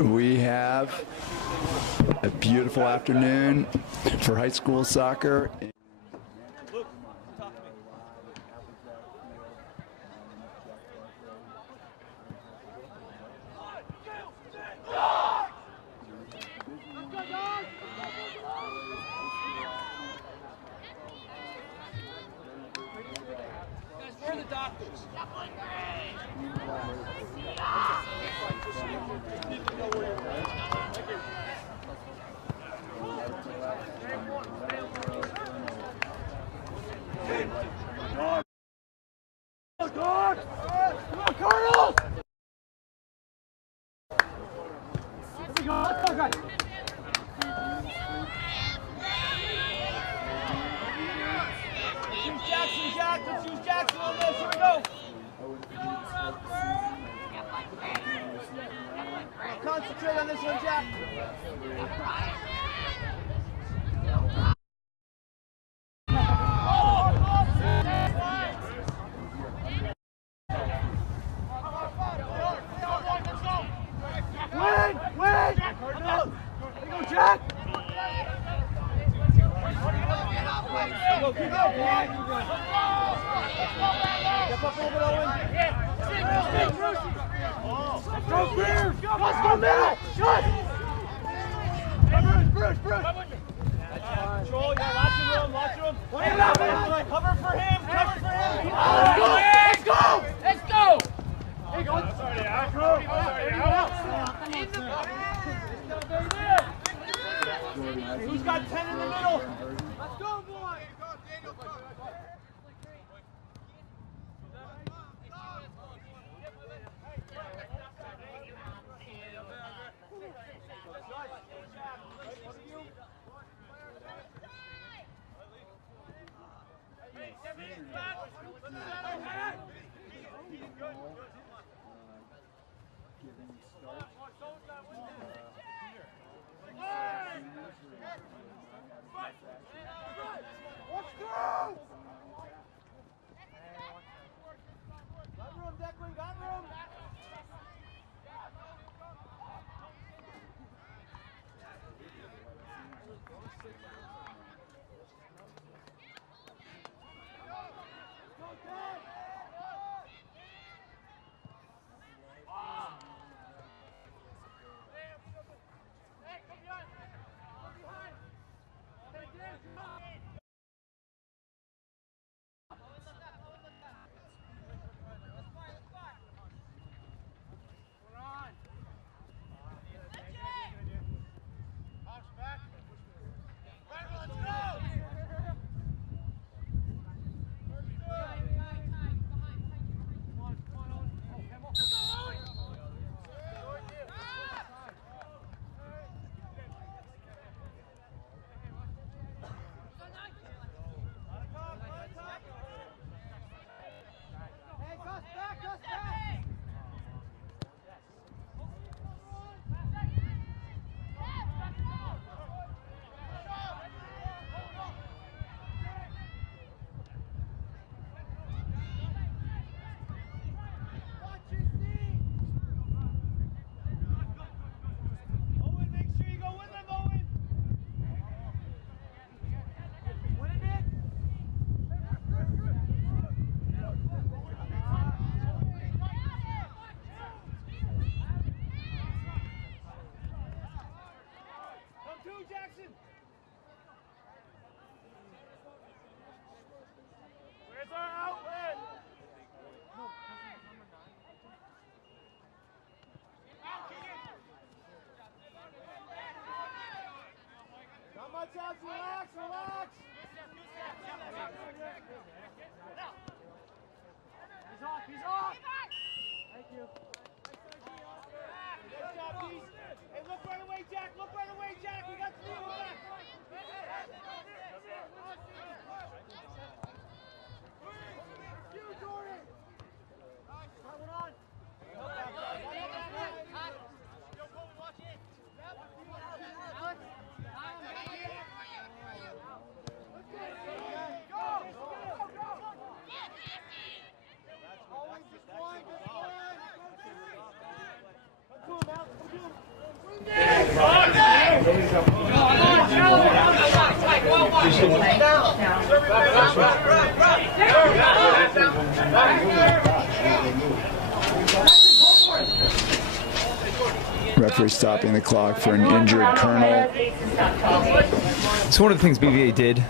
We have a beautiful afternoon for high school soccer. Concentrate on this one, Jack. Win! Win! There you go, Jack! Go, keep going, Jack! Step up a little bit, Owen. Go, Bruce! Let's go, middle! Good! Bruce! Control, yeah, lots of room. Cover for him! Let's go! Let's go! Hey, go! Who's got 10 in the middle? Let's go, boy! Jackson! Where's our outlet? Not much else, relax! He's off! Thank you. Good job, Pete. Hey, look right away, Jack! We got 3 of them back! You, Jordan! That one on! Referee stopping the clock for an injured Colonel. So one of the things BBA did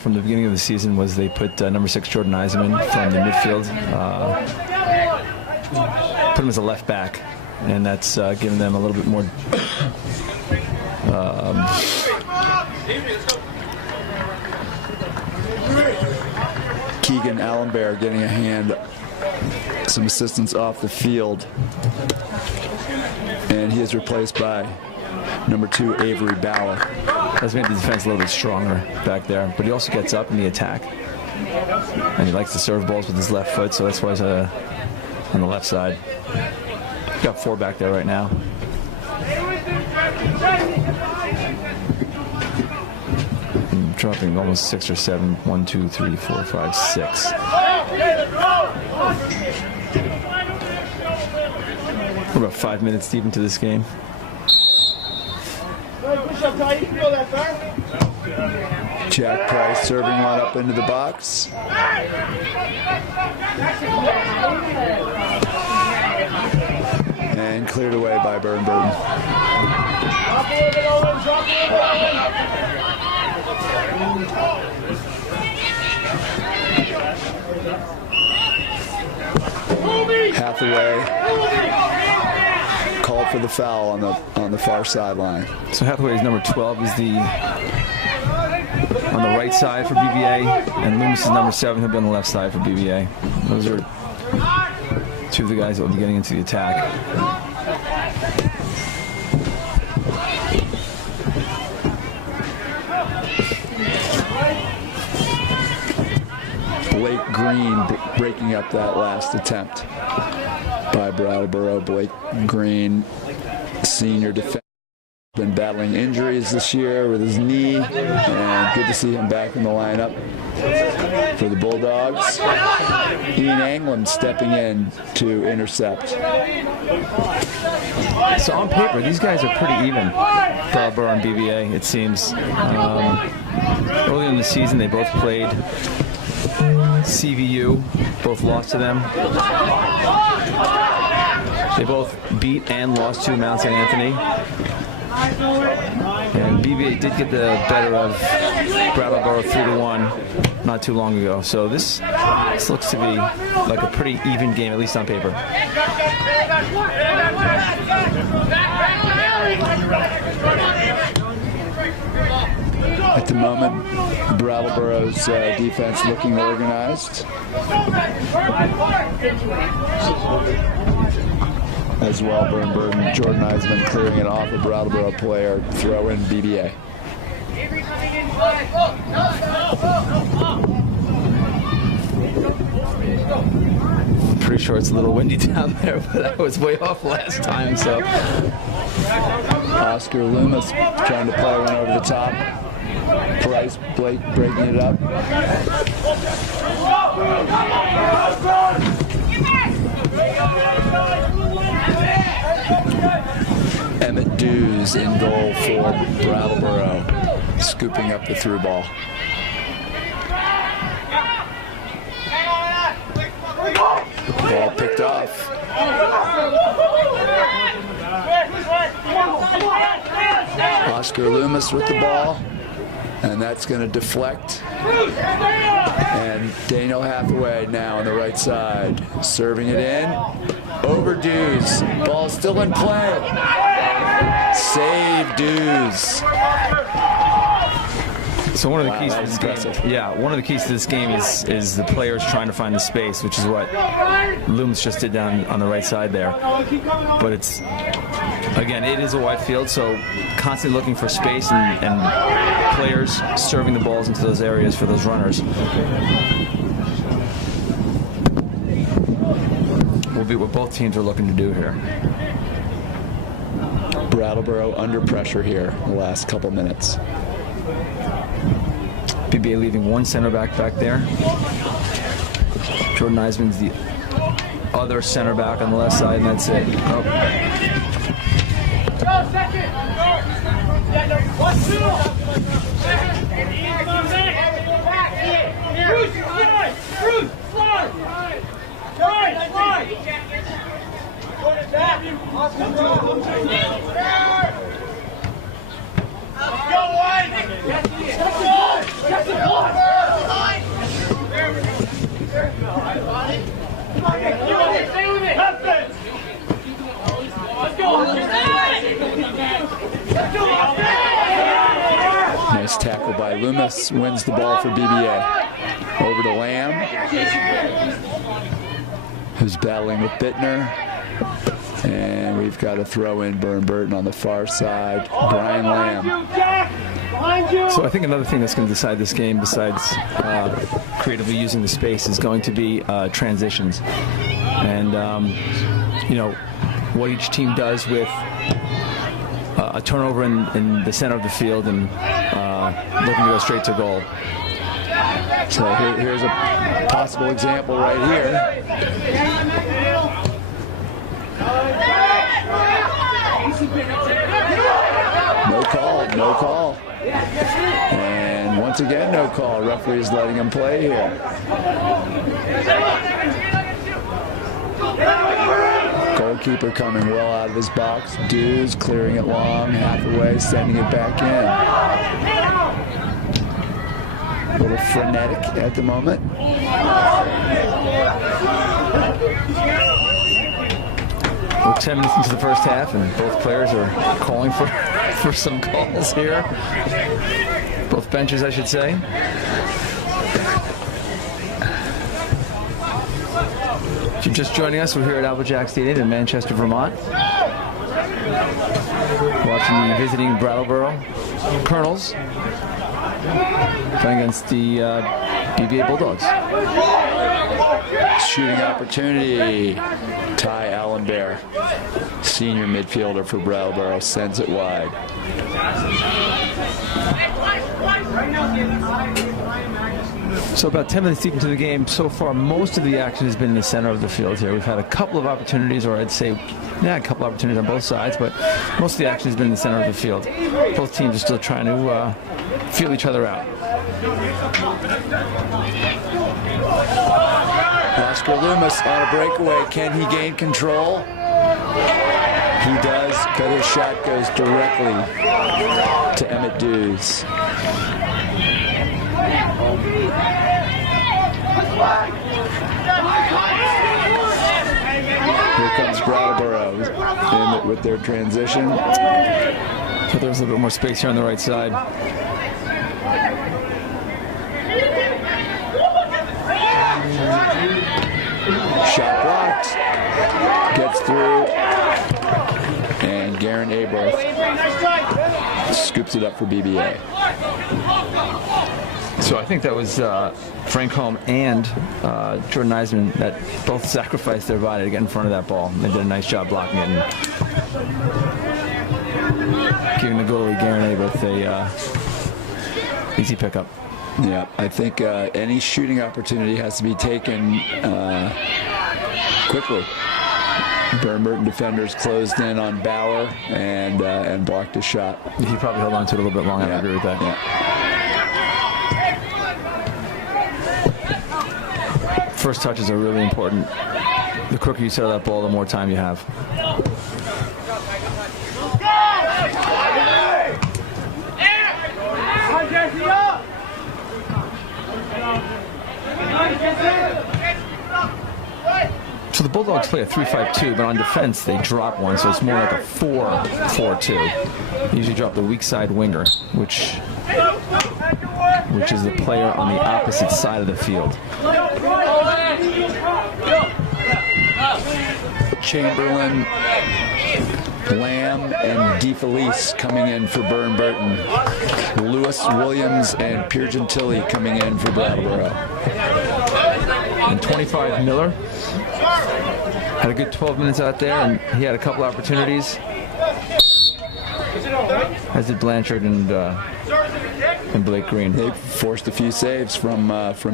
from the beginning of the season was they put number 6 Jordan Eisenman from the midfield, put him as a left back, and that's given them a little bit more Keegan Allenbear getting a hand, some assistance off the field. And he is replaced by number 2, Avery Bauer. That's made the defense a little bit stronger back there, but he also gets up in the attack. And he likes to serve balls with his left foot, so that's why he's on the left side. Got 4 back there right now. And dropping almost 6 or 7. 1, 2, 3, 4, 5, 6. We're about 5 minutes deep into this game. Jack Price serving one up into the box. And cleared away by Burton. Hathaway called for the foul on the far sideline. So Hathaway's number 12 is on the right side for BBA, and Loomis is number 7. He'll be on the left side for BBA. Those are 2 of the guys that will be getting into the attack. Blake Green breaking up that last attempt by Brattleboro. Blake Green, senior defender, been battling injuries this year with his knee, and good to see him back in the lineup for the Bulldogs. Ian Anglin stepping in to intercept. So on paper, these guys are pretty even, Brattleboro and BBA, it seems. Early in the season, they both played CVU, both lost to them. They both beat and lost to Mount St. Anthony. And BBA did get the better of Brattleboro 3-1 not too long ago. So this looks to be like a pretty even game, at least on paper. At the moment, Brattleboro's defense looking organized. As well, Burton, Jordan Eisman clearing it off a Brattleboro player, throw in BBA. Pretty sure it's a little windy down there, but I was way off last time, so. Oscar Loomis trying to play one over the top. Price, Blake breaking it up. Emmett Dews in goal for Brattleboro, scooping up the through ball. Ball picked off. Oscar Loomis with the ball, and that's going to deflect. And Daniel Hathaway now on the right side, serving it in. Over Dews. Ball still in play. Save Dews. So one of the keys to this game, one of the keys to this game is the players trying to find the space, which is what Loomis just did down on the right side there. But it's, again, it is a wide field, so constantly looking for space and players serving the balls into those areas for those runners. Will be what both teams are looking to do here. Brattleboro under pressure here in the last couple minutes. BBA leaving one center back there. Jordan Eisman's the other center back on the left side, and that's it. Oh. Nice tackle by Loomis, wins the ball for BBA. Over to Lamb, who's battling with Bittner. And we've got a throw in Burton on the far side. Brian Lamb. So I think another thing that's going to decide this game, besides creatively using the space, is going to be transitions. And, you know, what each team does with a turnover in the center of the field and looking to go straight to goal. So here's a possible example right here. No call, no call. And once again, no call. Referee is letting him play here. Goalkeeper coming well out of his box. Dews clearing it long, half away, sending it back in. A little frenetic at the moment. We're 10 minutes into the first half, and both players are calling for some calls here. Both benches, I should say. If you're just joining us, we're here at Applejack Stadium in Manchester, Vermont. Watching the visiting Brattleboro Colonels playing against the BBA Bulldogs. Shooting opportunity. Ty Allenbear, senior midfielder for Brattleboro, sends it wide. So about 10 minutes deep into the game, so far most of the action has been in the center of the field here. We've had a couple of opportunities, or I'd say, yeah, a couple of opportunities on both sides, but most of the action has been in the center of the field. Both teams are still trying to feel each other out. Oscar Loomis on a breakaway. Can he gain control? He does, but his shot goes directly to Emmett Dews. Here comes Brattleboro with their transition. So there's a little bit more space here on the right side. Shot blocked. Gets through. And Garen Aberth scoops it up for BBA. So I think that was Frank Holm and Jordan Eisman that both sacrificed their body to get in front of that ball. They did a nice job blocking it and giving the goalie Garen Aberth a easy pickup. Yeah, I think any shooting opportunity has to be taken quickly. Burton defenders closed in on Bauer and blocked a shot. He probably held on to it a little bit long. I agree with that. Yeah. First touches are really important. The quicker you settle that ball, the more time you have. So the Bulldogs play a 3-5-2, but on defense they drop one, so it's more like a 4-4-2. They usually drop the weak side winger, which is the player on the opposite side of the field. Chamberlain, Lamb, and DeFelice coming in for Burton. Lewis, Williams, and Pierre Gentili coming in for Brattleboro. And 25 Miller had a good 12 minutes out there, and he had a couple opportunities, as did Blanchard and Blake Green. They forced a few saves from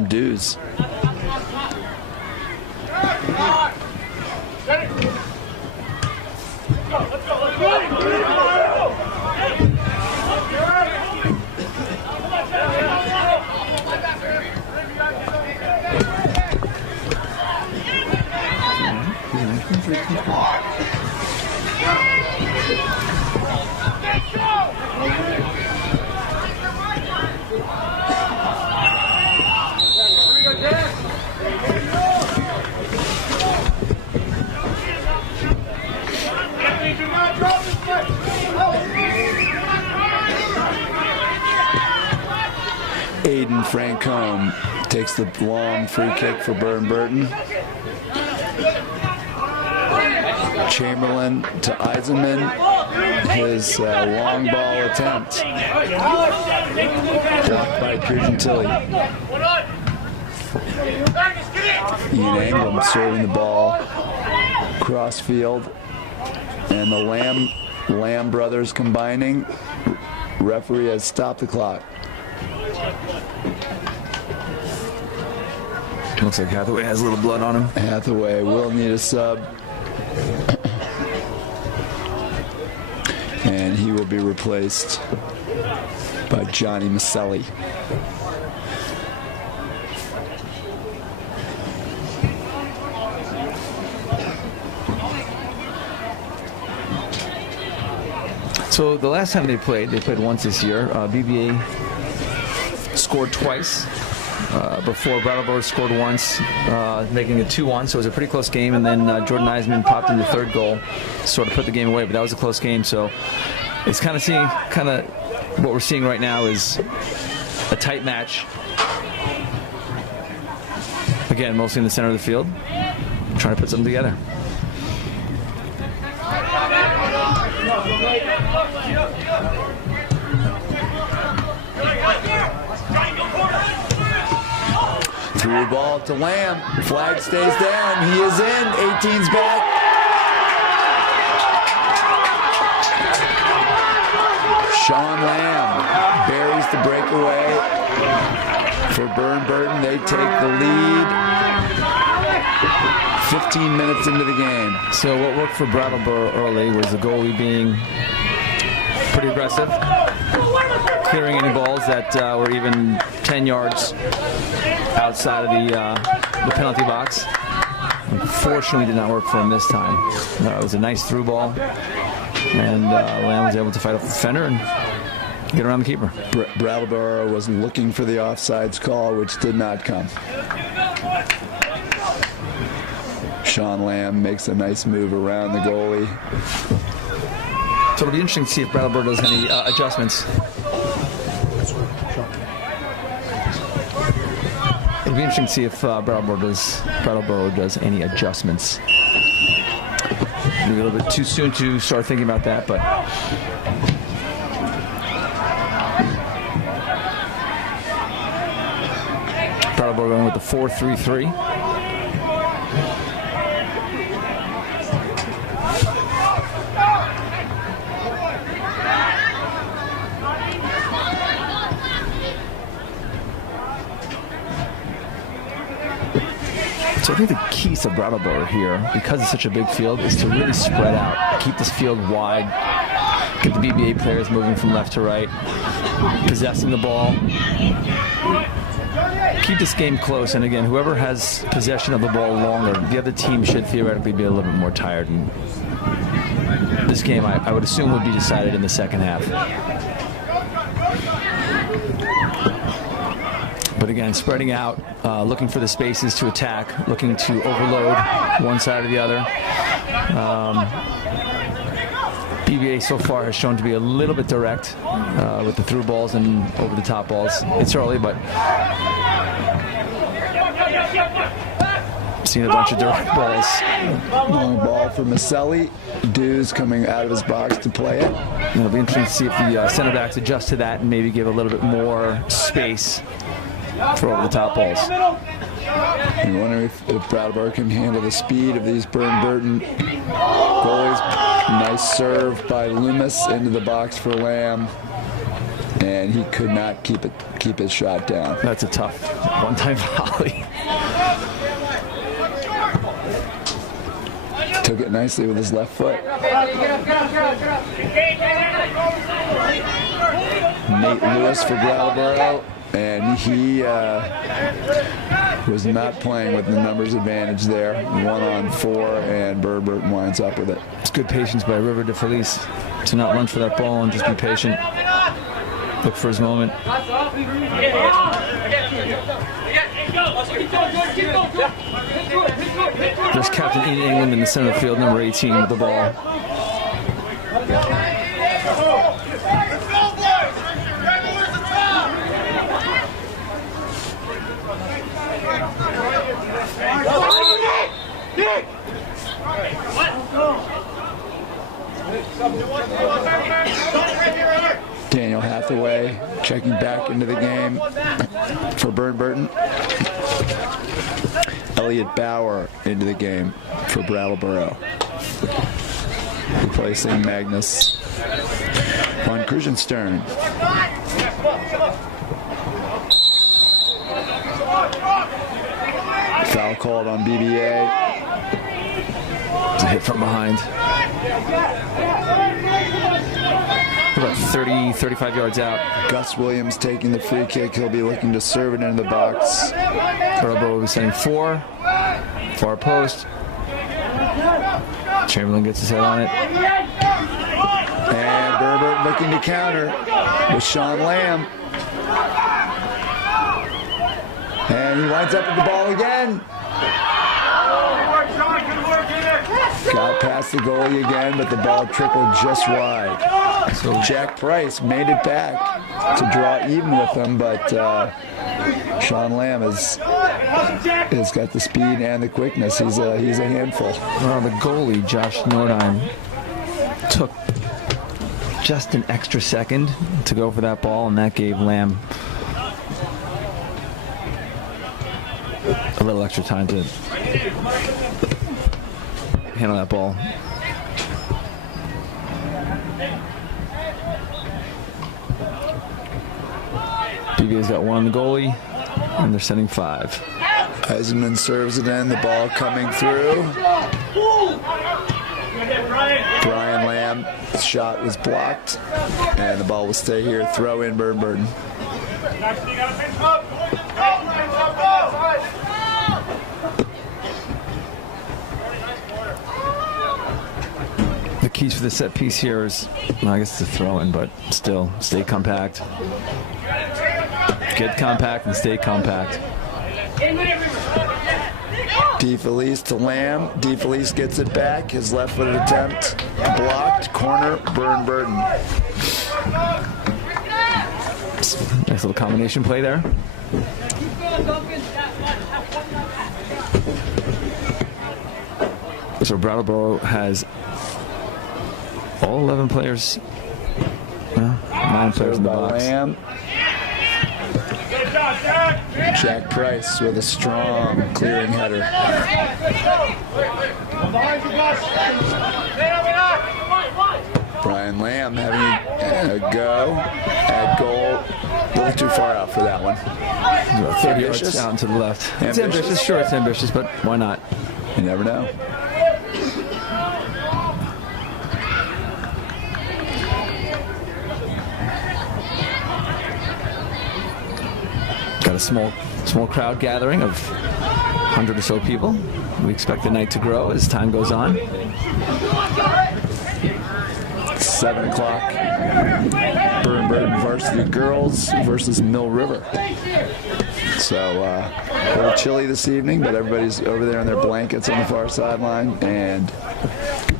Dews. Aiden Francombe takes the long free kick for Burton. Chamberlain to Eisenman, his long ball attempt. Blocked by Piergentilli. Ian Anglem serving the ball cross field. And the Lamb brothers combining. Referee has stopped the clock. Looks like Hathaway has a little blood on him. Hathaway will need a sub. And he will be replaced by Johnny Maselli. So the last time they played once this year. BBA scored twice. Before Brattleboro scored once, making it 2-1, so it was a pretty close game, and then Jordan Eisman popped in the third goal, sort of put the game away, but that was a close game, so it's kind of what we're seeing right now is a tight match. Again, mostly in the center of the field, trying to put something together. Through ball to Lamb. Flag stays down. He is in. 18's back. Sean Lamb buries the breakaway for Burton. They take the lead. 15 minutes into the game. So what worked for Brattleboro early was the goalie being pretty aggressive, clearing any balls that were even 10 yards outside of the penalty box. Unfortunately, did not work for him this time. It was a nice through ball, and Lamb was able to fight off the defender and get around the keeper. Brattleboro was looking for the offsides call, which did not come. Sean Lamb makes a nice move around the goalie. So it'll be interesting to see if Brattleboro does any adjustments. It'll be interesting to see if Brattleboro does any adjustments. Maybe a little bit too soon to start thinking about that, but Brattleboro going with the 4-3-3. So I think the keys to Brattleboro here, because it's such a big field, is to really spread out, keep this field wide, get the BBA players moving from left to right, possessing the ball, keep this game close, and again, whoever has possession of the ball longer, the other team should theoretically be a little bit more tired. And this game, I would assume, would be decided in the second half. But again, spreading out, looking for the spaces to attack, looking to overload one side or the other. BBA so far has shown to be a little bit direct with the through balls and over the top balls. It's early, but seen a bunch of direct balls. Long ball for Maselli. Dews coming out of his box to play it. It'll be interesting to see if the center backs adjust to that and maybe give a little bit more space for over the top balls. I'm wondering if Brattleboro can handle the speed of these Burton goalies. Nice serve by Loomis into the box for Lamb, and he could not keep his shot down. That's a tough one-time volley. Took it nicely with his left foot. Nate Lewis for Brattleboro. And he was not playing with the numbers advantage there. 1-on-4, and Burton winds up with it. It's good patience by River de Felice to not lunge for that ball and just be patient. Look for his moment. There's Captain Ian England in the center of the field, number 18 with the ball. checking back into the game for Burton. Elliot Bauer into the game for Brattleboro, replacing Magnus von Krusenstern. Foul called on BBA. It's a hit from behind. About 30, 35 yards out. Gus Williams taking the free kick. He'll be looking to serve it into the box. Brattleboro will be sending 4. Far post. Chamberlain gets his head on it. And Burbert looking to counter with Sean Lamb. And he winds up with the ball again. Got past the goalie again, but the ball trickled just wide. So Jack Price made it back to draw even with them, but Sean Lamb has got the speed and the quickness. He's a handful. Well, the goalie, Josh Nordheim, took just an extra second to go for that ball, and that gave Lamb a little extra time to handle that ball. BBA's got 1 on the goalie, and they're sending 5. Eisenman serves it in, the ball coming through. Brian Lamb's shot was blocked, and the ball will stay here. Throw in Burton. The keys for the set piece here is, well, I guess it's a throw-in, but still, stay compact. Get compact and stay compact. DeFelice to Lamb. DeFelice gets it back. His left-footed attempt blocked. Corner, Burton. Nice little combination play there. So Brattleboro has all 11 players, 9 players in the box. Lamb. Jack Price with a strong clearing header. Brian Lamb having a go at goal. A little too far out for that one. About 30 yards out and to the left. It's ambitious, sure, it's ambitious, but why not? You never know. Got a small crowd gathering of 100 or so people. We expect the night to grow as time goes on. 7 o'clock. Burton Varsity girls versus Mill River. So a little chilly this evening, but everybody's over there in their blankets on the far sideline, and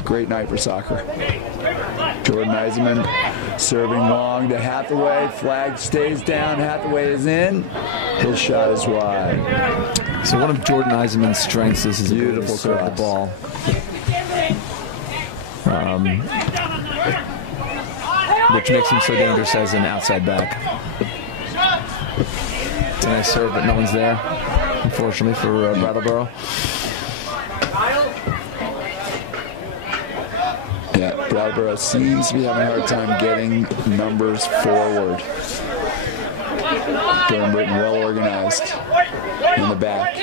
great night for soccer. Jordan Eisenman serving long to Hathaway. Flag stays down. Hathaway is in. His shot is wide. So one of Jordan Eisenman's strengths is his ability to serve the ball. Which makes him so dangerous as an outside back. It's a nice serve, but no one's there, unfortunately, for Brattleboro. Yeah, Brattleboro seems to be having a hard time getting numbers forward. Burton well organized in the back.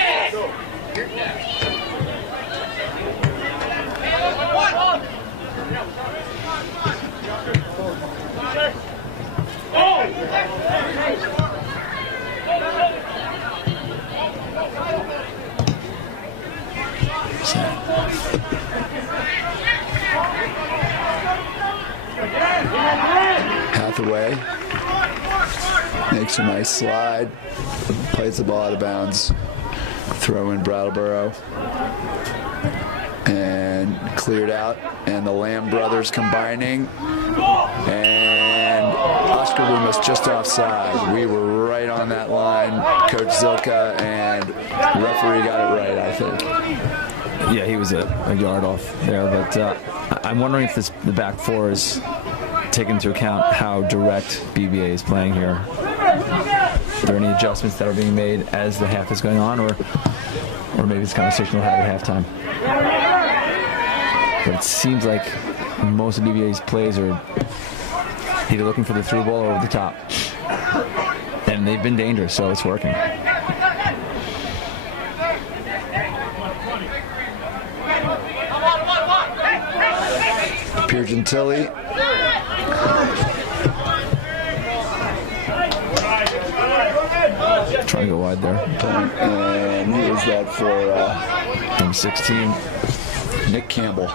Hathaway makes a nice slide, plays the ball out of bounds, throw in Brattleboro, and cleared out, and the Lamb brothers combining, and Oscar Loomis just offside. We were right on that line, Coach Zilka, and referee got it right, I think. Yeah, he was a yard off there, but I'm wondering if the back four is taking into account how direct BBA is playing here. Are there any adjustments that are being made as the half is going on, or maybe this conversation will have at halftime? But it seems like most of BBA's plays are either looking for the through ball or over the top. And they've been dangerous, so it's working. Piergentilli. Trying to go wide there. And who is that for? Number 16. Nick Campbell.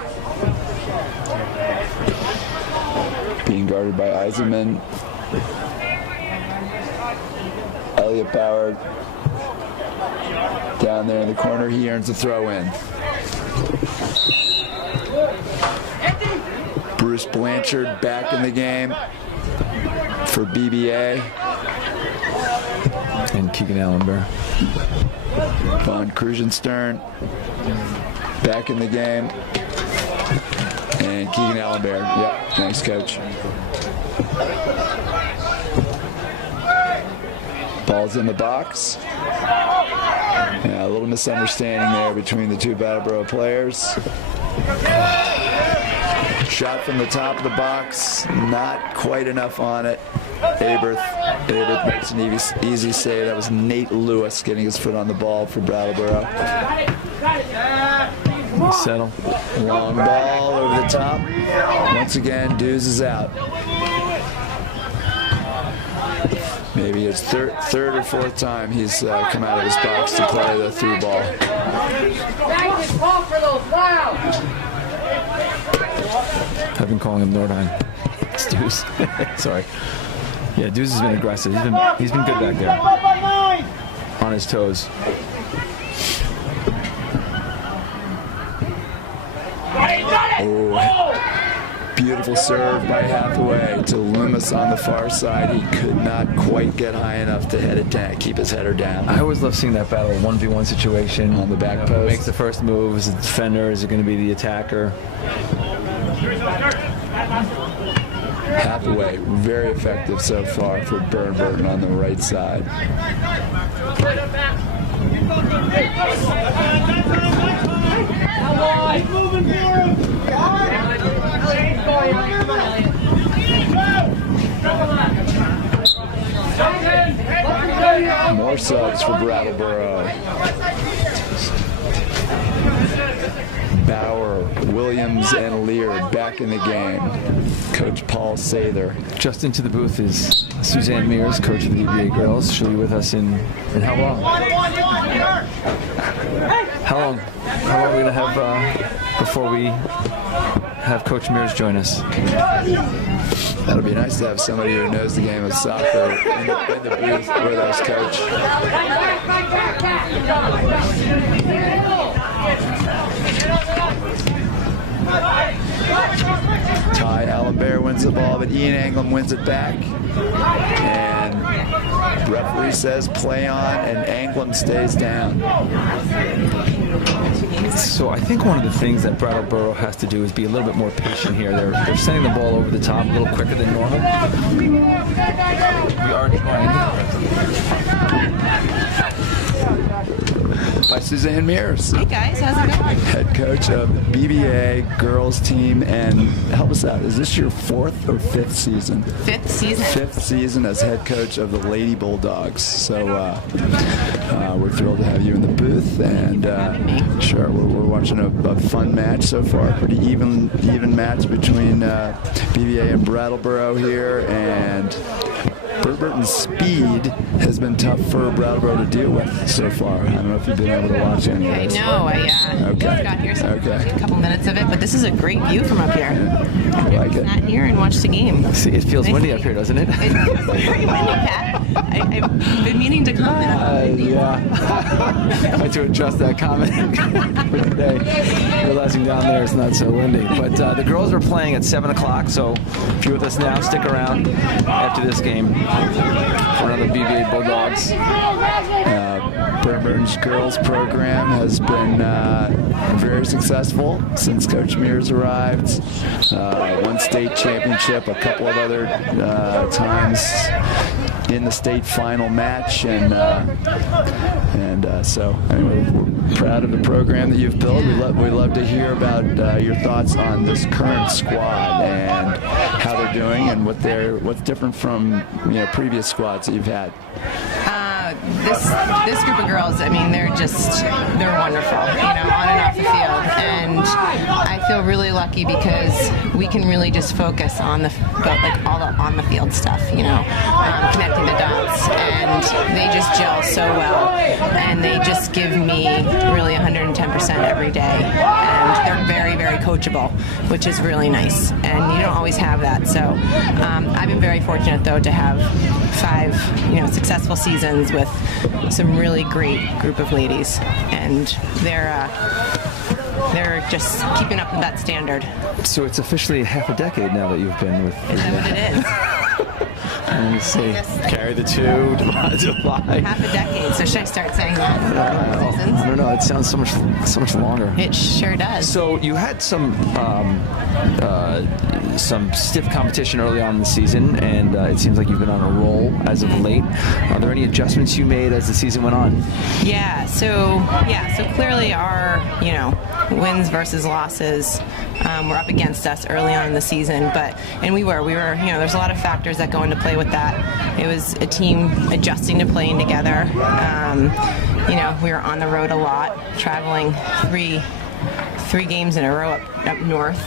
Being guarded by Eisenman. Elliott Bauer down there in the corner. He earns a throw in. Bruce Blanchard back in the game for BBA. And Keegan Allenbear. Von Krugenstern back in the game. And Keegan Allenbear. Yep, thanks, coach. Ball's in the box. Yeah, a little misunderstanding there between the two Brattleboro players. Shot from the top of the box, not quite enough on it. Aberth makes an easy save. That was Nate Lewis getting his foot on the ball for Brattleboro. Settle. Long ball over the top. Once again, Dews is out. Maybe it's third or fourth time he's come out of his box to play the through ball. I've been calling him Nordheim. It's Dews. Sorry. Yeah, Dews has been aggressive. He's been good back there. On his toes. Oh, beautiful serve by Hathaway to Loomis on the far side. He could not quite get high enough to head it down, keep his header down. I always love seeing that battle 1v1 situation. On the back post. Who makes the first move? Is it the defender? Is it going to be the attacker? Hathaway, very effective so far for Burnberg on the right side. More subs for Brattleboro. Bauer, Williams, and Lear back in the game. Coach Paul Sather. Just into the booth is Suzanne Mears, coach of the BBA girls. She'll be with us in how long? How long are we going to have before we have Coach Mears join us? That'll be nice to have somebody who knows the game of soccer in the booth with us, Coach. Ty Allenbear wins the ball, but Ian Anglem wins it back. And referee says play on, and Anglem stays down. So I think one of the things that Brattleboro has to do is be a little bit more patient here. They're sending the ball over the top a little quicker than normal. We are trying. By Suzanne Mears. Hey guys, how's it going? Head coach of BBA girls team, and help us out. Is this your fourth or fifth season? Fifth season. Fifth season as head coach of the Lady Bulldogs. So we're thrilled to have you in the booth, and sure, we're watching a fun match so far. Pretty even match between BBA and Brattleboro here, and Burton's speed has been tough for Brattleboro to deal with so far. I don't know if you've been able to watch any of this. I know. I just got here, so a couple minutes of it, but this is a great view from up here. I like it. Sat here and watched the game. See, it feels windy up here, doesn't it? It feels very windy, Pat. I've been meaning to comment. Yeah. I had to adjust that comment for today, realizing down there it's not so windy. But the girls are playing at 7 o'clock, so if you're with us now, stick around after this game for another BBA Bulldogs. Burton's girls program has been very successful since Coach Mears arrived. Won state championship a couple of other times in the state final match, and so anyway, we're proud of the program that you've built. We love to hear about your thoughts on this current squad and how they're doing and what's different from previous squads that you've had. This group of girls, I mean, they're wonderful, on and off the field, and I feel really lucky because we can really just focus on all the on the field stuff, connecting the dots, and they just gel so well, and they just give me really 110% every day, and they're very, very coachable, which is really nice, and you don't always have that. So I've been very fortunate though to have 5 successful seasons with some really great group of ladies, and they're just keeping up with that standard. So it's officially half a decade now that you've been with. Is that what it is? Let me see. Yes. Carry the 2, divide. Half a decade. So should I start saying that? Seasons? I don't know. It sounds so much longer. It sure does. So you had some stiff competition early on in the season, and it seems like you've been on a roll as of late. Are there any adjustments you made as the season went on? So clearly our wins versus losses were up against us early on in the season, and we were there's a lot of factors that go into play with that. It was a team adjusting to playing together. We were on the road a lot, traveling three games in a row up north.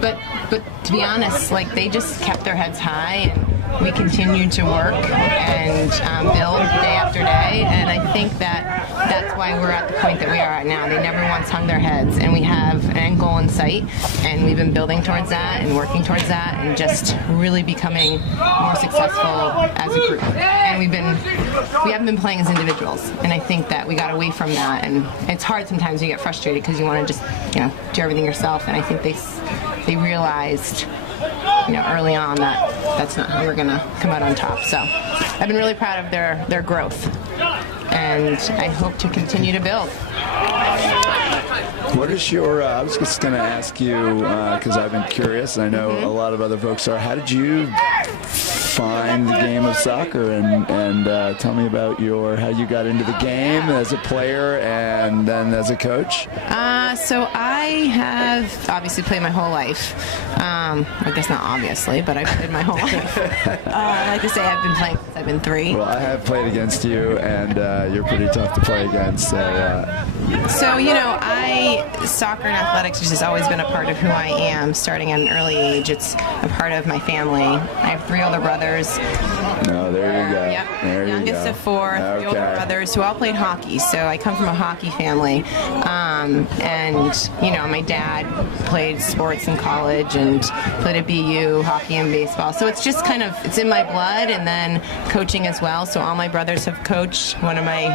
But to be honest, they just kept their heads high, and we continued to work and build day after day, and I think that's why we're at the point that we are at now. They never once hung their heads, and we have an end goal in sight, and we've been building towards that and working towards that, and just really becoming more successful as a group. And we haven't been playing as individuals, and I think that we got away from that, and it's hard sometimes you get frustrated because you want to just do everything yourself, and I think they realized early on that that's not how we're going to come out on top. So I've been really proud of their growth, and I hope to continue to build. What is your, I was just going to ask you, because I've been curious, and I know a lot of other folks are, how did you find the game of soccer, and tell me about how you got into the game as a player and then as a coach? So I have obviously played my whole life. I guess not obviously, but I've played my whole life. I like to say I've been playing since I've been 3. Well, I have played against you, and you're pretty tough to play against. Soccer and athletics has just always been a part of who I am, starting at an early age. It's a part of my family. I have 3 older brothers. No, there you go. Yep. There you Youngest go. of 4, 3 older brothers who all played hockey. So I come from a hockey family. My dad played sports in college and played at BU, hockey and baseball. So it's just it's in my blood, and then coaching as well. So all my brothers have coached. One of my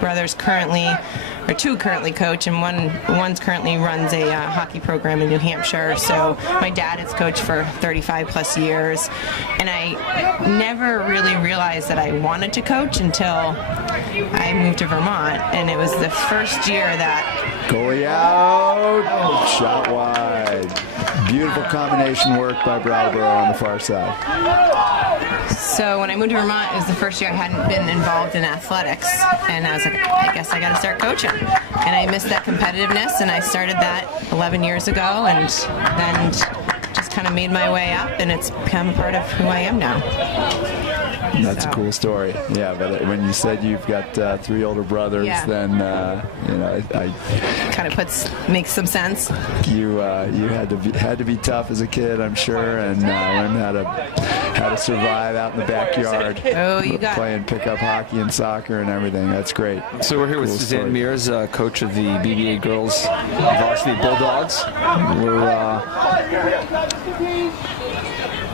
brothers two currently coach, and one's currently runs a hockey program in New Hampshire. So my dad has coached for 35 plus years, and I never really realized that I wanted to coach until I moved to Vermont, and it was the first year that goalie out, shot wide. Beautiful combination work by Brattleboro on the far side. So when I moved to Vermont, it was the first year I hadn't been involved in athletics, and I was like, I guess I got to start coaching. And I missed that competitiveness, and I started that 11 years ago, and then just kind of made my way up, and it's become a part of who I am now. That's a cool story. Yeah, but when you said you've got 3 older brothers, then I kind of makes some sense. You had to be tough as a kid, I'm sure, and learn how to survive out in the backyard. Oh, you got playing pickup hockey and soccer and everything. That's great. So we're here with Suzanne Mears, coach of the BBA Girls Varsity Bulldogs.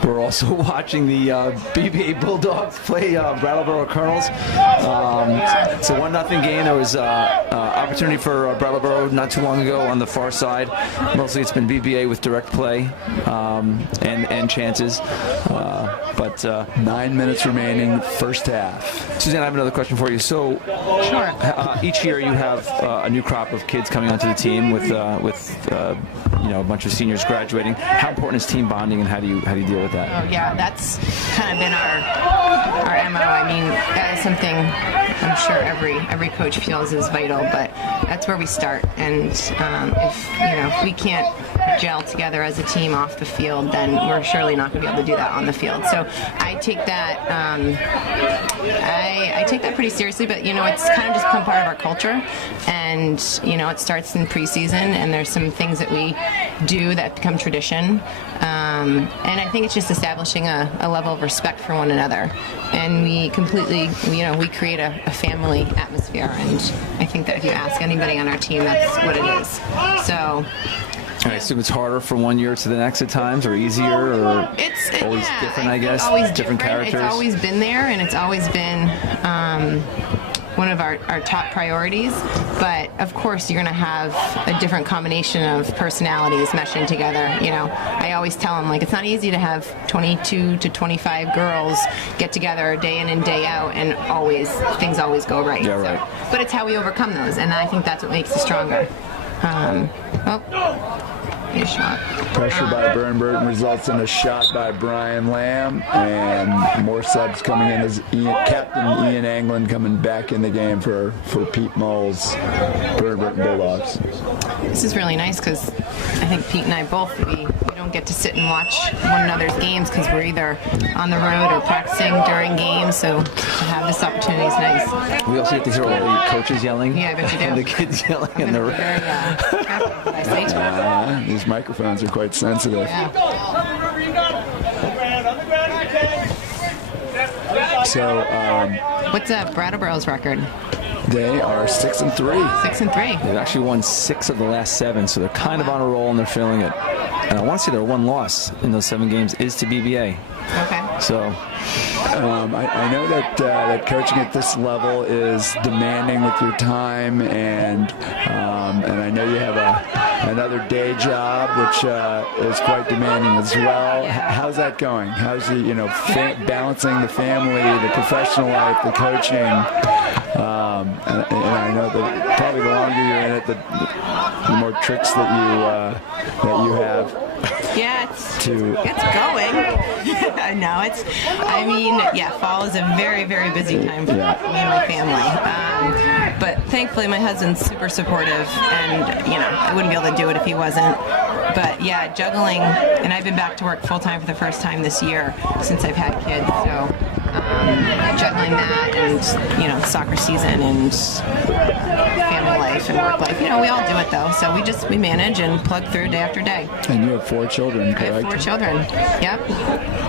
We're we're also watching the BBA Bulldogs play Brattleboro Colonels. It's a 1-0 game. There was opportunity for Brattleboro not too long ago on the far side. Mostly it's been BBA with direct play and chances. But 9 minutes remaining, first half. Suzanne, I have another question for you. So, Sure. Each year you have a new crop of kids coming onto the team with a bunch of seniors graduating. How important is team bonding, and how do you deal with that? Oh yeah, that's kind of been our MO. I mean, that is something I'm sure every coach feels is vital, but that's where we start. And if we can't gel together as a team off the field, then we're surely not going to be able to do that on the field. So I take that I take that pretty seriously, but it's kind of just become part of our culture, and it starts in preseason, and there's some things that we do that become tradition, and I think it's just establishing a level of respect for one another, and we completely we create a family atmosphere, and I think that if you ask anybody on our team, that's what it is. So I assume it's harder from one year to the next at times, or easier, or it's always different, I guess. Always different characters. It's always been there, and it's always been one of our top priorities. But of course, you're going to have a different combination of personalities meshing together. I always tell them, it's not easy to have 22 to 25 girls get together day in and day out, and things always go right. Yeah, right. But it's how we overcome those, and I think that's what makes us stronger. A shot. Pressure by Burnburton results in a shot by Brian Lamb, and more subs coming in as Captain Ian Anglin coming back in the game for Pete Moll's Burnburton Bulldogs. This is really nice because I think Pete and I both, we don't get to sit and watch one another's games because we're either on the road or practicing during games, so to have this opportunity is nice. We also get to hear all the coaches yelling. Yeah, I bet you do. And the kids yelling in the room. Careful what I say to you. These microphones are quite sensitive. Yeah. So, What's Brattleboro's record? they are 6-3. 6-3. They've actually won 6 of the last 7, so they're kind of on a roll and they're feeling it. And I want to say their one loss in those 7 games is to BBA. Okay. So I know that coaching at this level is demanding with your time, and I know you have another day job which is quite demanding as well. How's that going? How's the balancing the family, the professional life, the coaching? And I know that probably the longer you're in it, the more tricks that you have. Yeah, it's going. Fall is a very, very busy time for me and my family. But thankfully, my husband's super supportive, and I wouldn't be able to do it if he wasn't. But yeah, juggling, and I've been back to work full time for the first time this year since I've had kids. So juggling that, and soccer season, and family life and work life. We all do it though. So we manage and plug through day after day. And you have 4 children, correct? I have 4 children. Yep.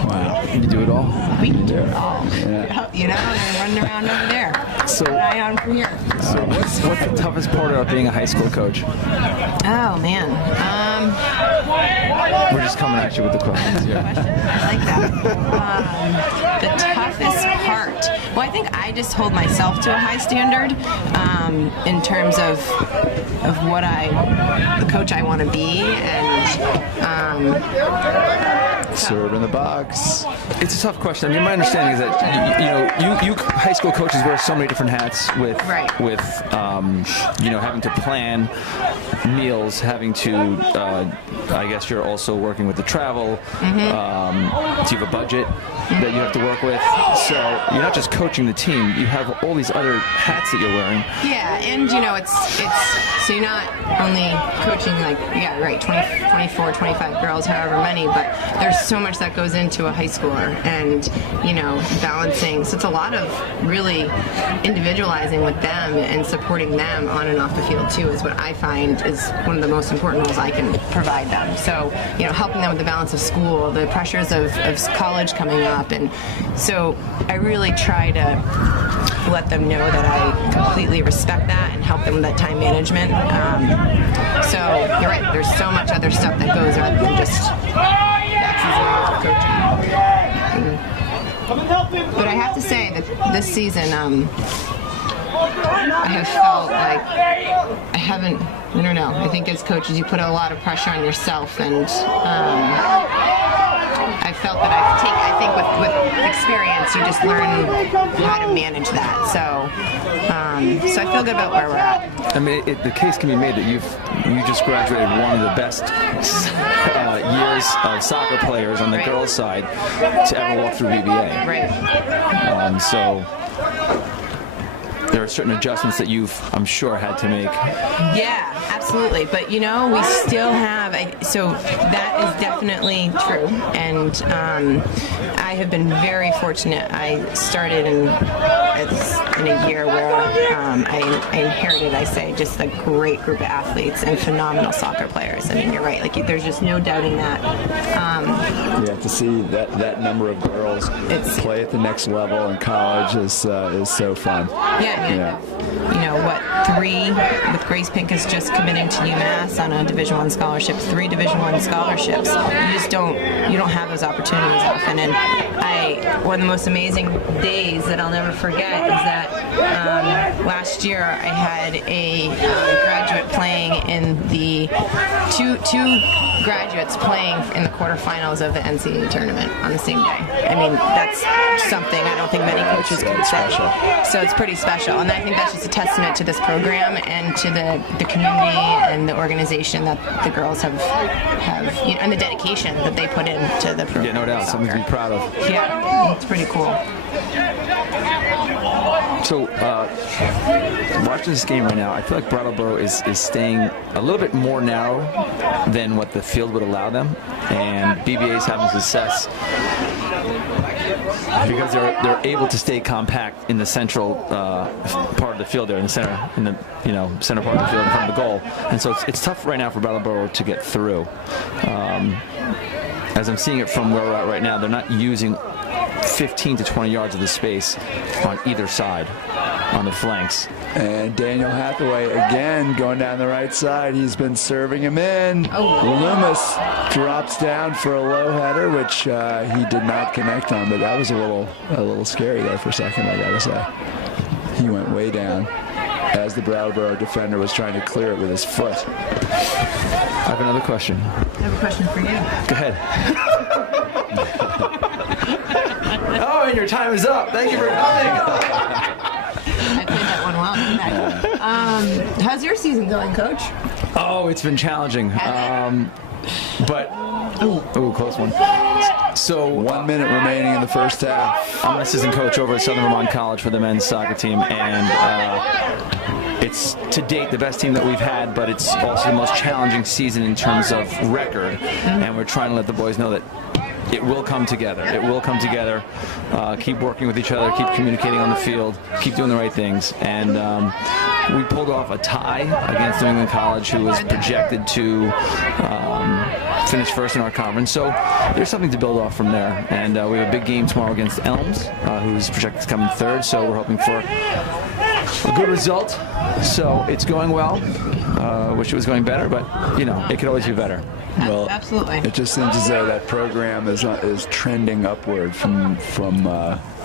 Wow. you do it all. We do it all. Yeah. And running around over there. So, Eye on from here. so what's the toughest part about being a high school coach? Oh man. We're just coming at you with the questions. Yeah. I like that. The toughest part. Well, I think I just hold myself to a high standard in terms of what the coach I want to be, and Serve in the box. It's a tough question. I mean, my understanding is that you high school coaches wear so many different hats with having to plan meals, having to I guess you're also working with the travel. Do you have a budget that you have to work with? So you're not just coaching the team, you have all these other hats that you're wearing. Yeah, and it's so you're not only coaching 24, 25 girls, however many, but there's so much that goes into a high schooler, and balancing. So it's a lot of really individualizing with them and supporting them on and off the field too, is what I find is one of the most important roles I can provide them. So helping them with the balance of school, the pressures of college coming up, and so I really try to let them know that I completely respect that and help them with that time management. So you're right, there's so much other stuff that goes other than just that's coaching. But I have to say that this season, I have felt like I don't know. I think as coaches, you put a lot of pressure on yourself, and I felt that I think with experience, you just learn how to manage that. So I feel good about where we're at. I mean, the case can be made that you just graduated one of the best years of soccer players on the girls' side to ever walk through BBA. Right. So there are certain adjustments that you've, I'm sure, had to make. Yeah, absolutely. But we still have. So that is definitely true, and I have been very fortunate. I started in a year where I inherited, just a great group of athletes and phenomenal soccer players. I mean, you're right. Like, there's just no doubting that. Yeah, to see that number of girls play at the next level in college is so fun. Yeah. Three with Grace Pincus just committing to UMass on a Division I scholarship, 3 Division I scholarships. You don't have those opportunities often. And one of the most amazing days that I'll never forget is that last year I had a graduate playing in the two graduates playing in the quarterfinals of the NCAA tournament on the same day. I mean, that's something I don't think many coaches can say. So it's pretty special, and I think that's just a testament to this program and to the community and the organization that the girls have and the dedication that they put into the program. Yeah, no doubt, something to be proud of. Yeah, it's pretty cool. So, watching this game right now, I feel like Brattleboro is staying a little bit more narrow than what the field would allow them, and BBA is having success because they're able to stay compact in the central part of the field there, in the center, center part of the field in front of the goal, and so it's tough right now for Brattleboro to get through. As I'm seeing it from where we're at right now, they're not using 15 to 20 yards of the space on either side on the flanks. And Daniel Hathaway again going down the right side. He's been serving him in. Loomis drops down for a low header, which he did not connect on, but that was a little scary there for a second, I gotta say. He went way down as the Brattleboro defender was trying to clear it with his foot. I have another question. I have a question for you. Go ahead. Oh, and your time is up. Thank you for coming. I played that one well, didn't I? How's your season going, Coach? Oh, it's been challenging. But close one. So 1 minute remaining in the first half. I'm an assistant coach over at Southern Vermont College for the men's soccer team, and it's to date the best team that we've had, but it's also the most challenging season in terms of record, and we're trying to let the boys know that it will come together. It will come together. Keep working with each other, keep communicating on the field, keep doing the right things. And we pulled off a tie against New England College, who was projected to finish first in our conference. So there's something to build off from there. And we have a big game tomorrow against Elms, who's projected to come in third. So we're hoping for a good result. So it's going well. Wish it was going better, but it could always be better. Well, absolutely. It just seems as though that program is trending upward from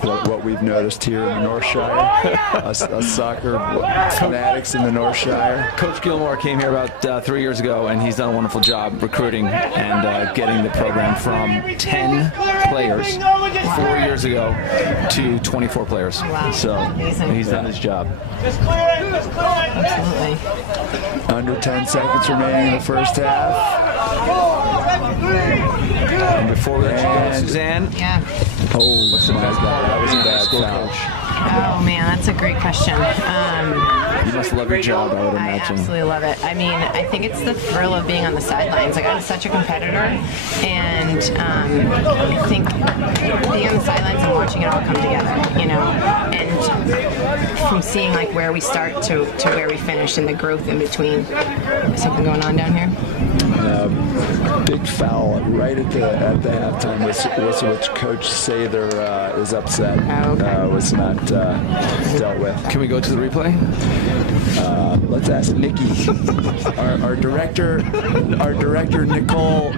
what we've noticed here in the North Shire. us soccer fanatics in the North Shire. Coach Gilmore came here about 3 years ago, and he's done a wonderful job recruiting and getting the program from 10 players 4 years ago to 24 players. Wow. So he's done his job. Absolutely. Under 10 seconds remaining in the first half. And before we let you go, Suzanne. Yeah. Oh, that was a bad foul. Oh man, that's a great question. You must love your job, I would imagine. I absolutely love it. I mean, I think it's the thrill of being on the sidelines. Like, I'm such a competitor, and I think being on the sidelines and watching it all come together, and from seeing like where we start to where we finish and the growth in between. Is something going on down here? Big foul right at the halftime whistle, which Coach Sather is upset was not dealt with. Can we go to the replay? Let's ask Nikki, our director Nicole.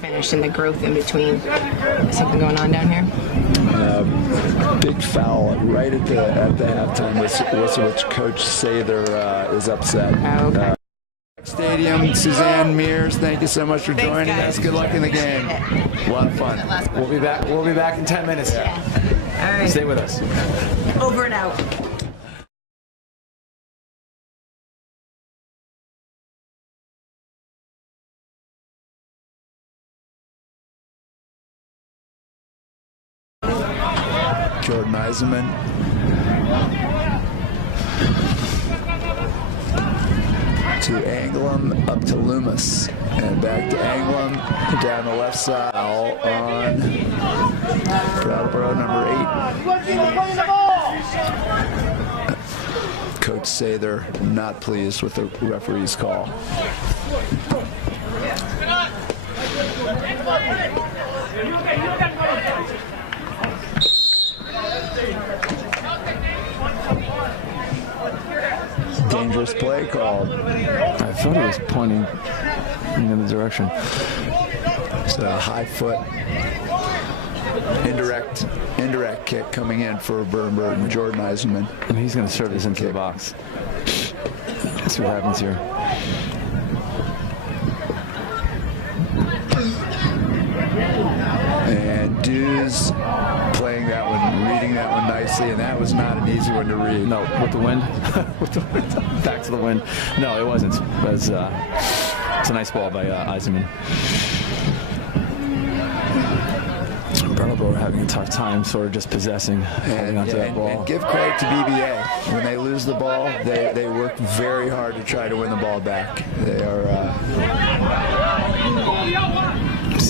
finish and the growth in between. Is something going on down here? Big foul right at the halftime whistle, which Coach Sather is upset. Oh, okay. Stadium, Suzanne Mears, thank you so much for joining us. Good luck in the game. A lot of fun. We'll be back. We'll be back in 10 minutes. All right. Stay with us. Over and out. Jordan Eisenman. To Anglem, up to Loomis, and back to Anglem, down the left side, all on Brattleboro number 8. Coach Sather not pleased with the referee's call. Dangerous play called. I thought he was pointing in the other direction. It's a high foot, indirect kick coming in for Burton, Jordan Eisenman. And he's going to serve this into the box. Let's see what happens here. And Dews playing that one, reading that one nicely, and that was not an easy one to read. No, with the wind. With the wind. Back to the wind. No, it wasn't. It's a nice ball by Eisenman. Brattleboro having a tough time sort of just possessing, holding onto that ball. And give credit to BBA. When they lose the ball, they work very hard to try to win the ball back. They are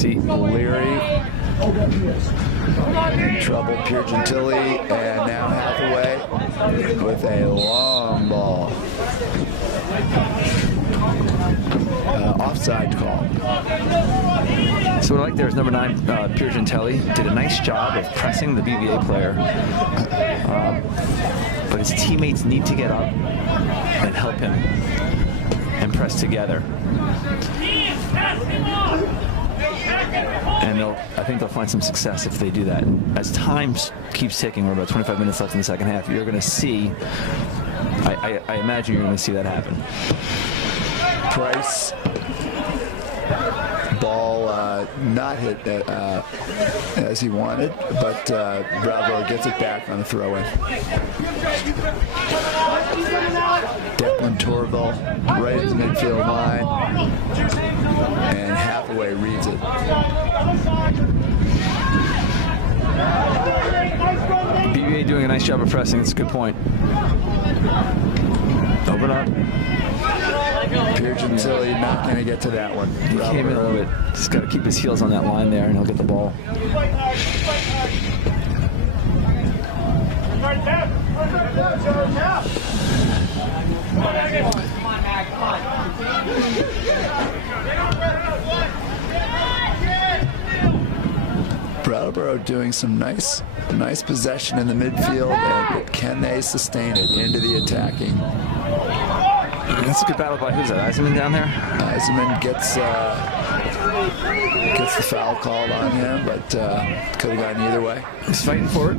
Leary in trouble, Pierre Gentili, and now Hathaway with a long ball. Offside call. So what I like there is number 9, Pierre Gentili, did a nice job of pressing the BBA player. But his teammates need to get up and help him and press together. And I think they'll find some success if they do that. And as time keeps ticking, we're about 25 minutes left in the second half, you're going to see, I imagine you're going to see that happen. Price, ball not hit as he wanted, but Brattleboro gets it back on the throw-in. Declan Torville right at the midfield line, and Hathaway reads it. BBA doing a nice job of pressing. It's a good point. Open up. Pierre Gentili not going to get to that one. He came in a little bit. Just got to keep his heels on that line there, and he'll get the ball. Brattleboro doing some nice possession in the midfield, and can they sustain it into the attacking? That's a good battle by, who's that, Eisenman down there? Eisenman gets the foul called on him, but could have gone either way. He's fighting for it.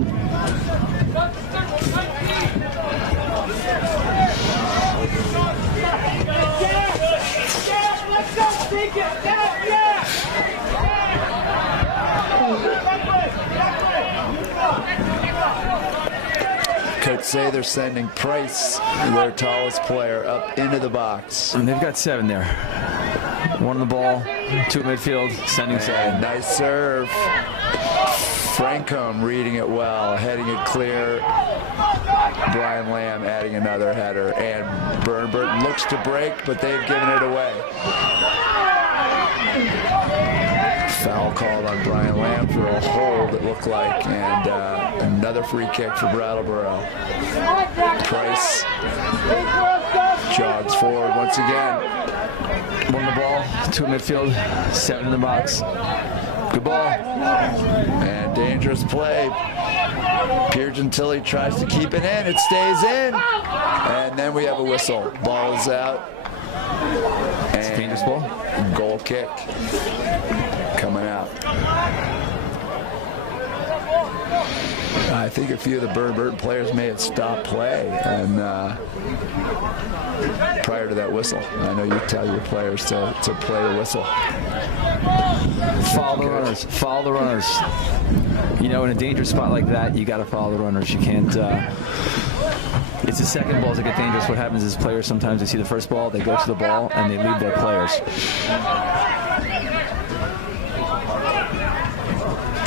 Coach Sather sending Price, their tallest player, up into the box. And they've got 7 there. 1 on the ball, 2 at midfield, sending 7. Nice serve. Francombe reading it well, heading it clear. Brian Lamb adding another header. And Burton looks to break, but they've given it away. Foul called on Brian Lamb for a hold, it looked like, and another free kick for Brattleboro. Price jogs forward once again. 1 on the ball, 2 at midfield, 7 in the box. Good ball. And dangerous play. Pierre Gentili tries to keep it in. It stays in. And then we have a whistle. Ball's out. It's a dangerous ball. Goal kick coming out. I think a few of the Burton players may have stopped play and prior to that whistle. I know you tell your players to play the whistle. Follow the runners. Follow the runners. You know, in a dangerous spot like that, you got to follow the runners. You can't. It's the second balls that get dangerous. What happens is players sometimes they see the first ball, they go to the ball, and they leave their players.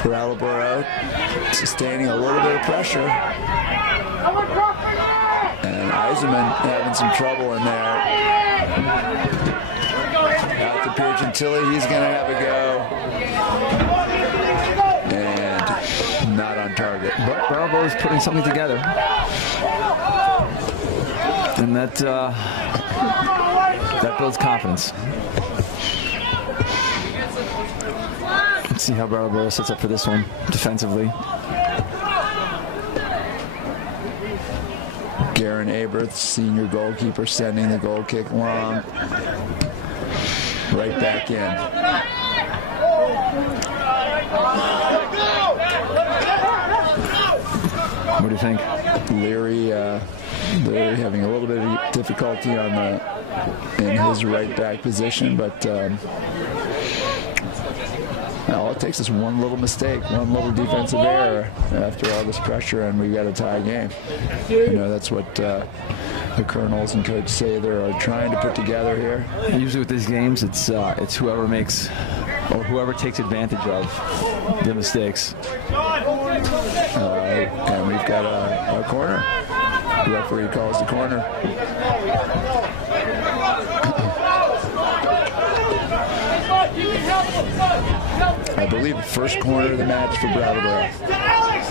Brattleboro sustaining a little bit of pressure. And Eisenman having some trouble in there. Out to Piergentilli, he's going to have a go. And not on target. But Brattleboro is putting something together. And that builds confidence. Let's see how Brattleboro sets up for this one defensively. Garen Aberth, senior goalkeeper, sending the goal kick long. Right back in. What do you think? Leary having a little bit of difficulty in his right back position, but all it takes is one little mistake, one little defensive error after all this pressure, and we've got a tie game. You know, that's what the Colonels and Coach Sather are trying to put together here. Usually with these games, it's whoever makes or whoever takes advantage of the mistakes. And we've got a corner. The referee calls the corner. I believe the first corner of the match for Brattleboro. Alex!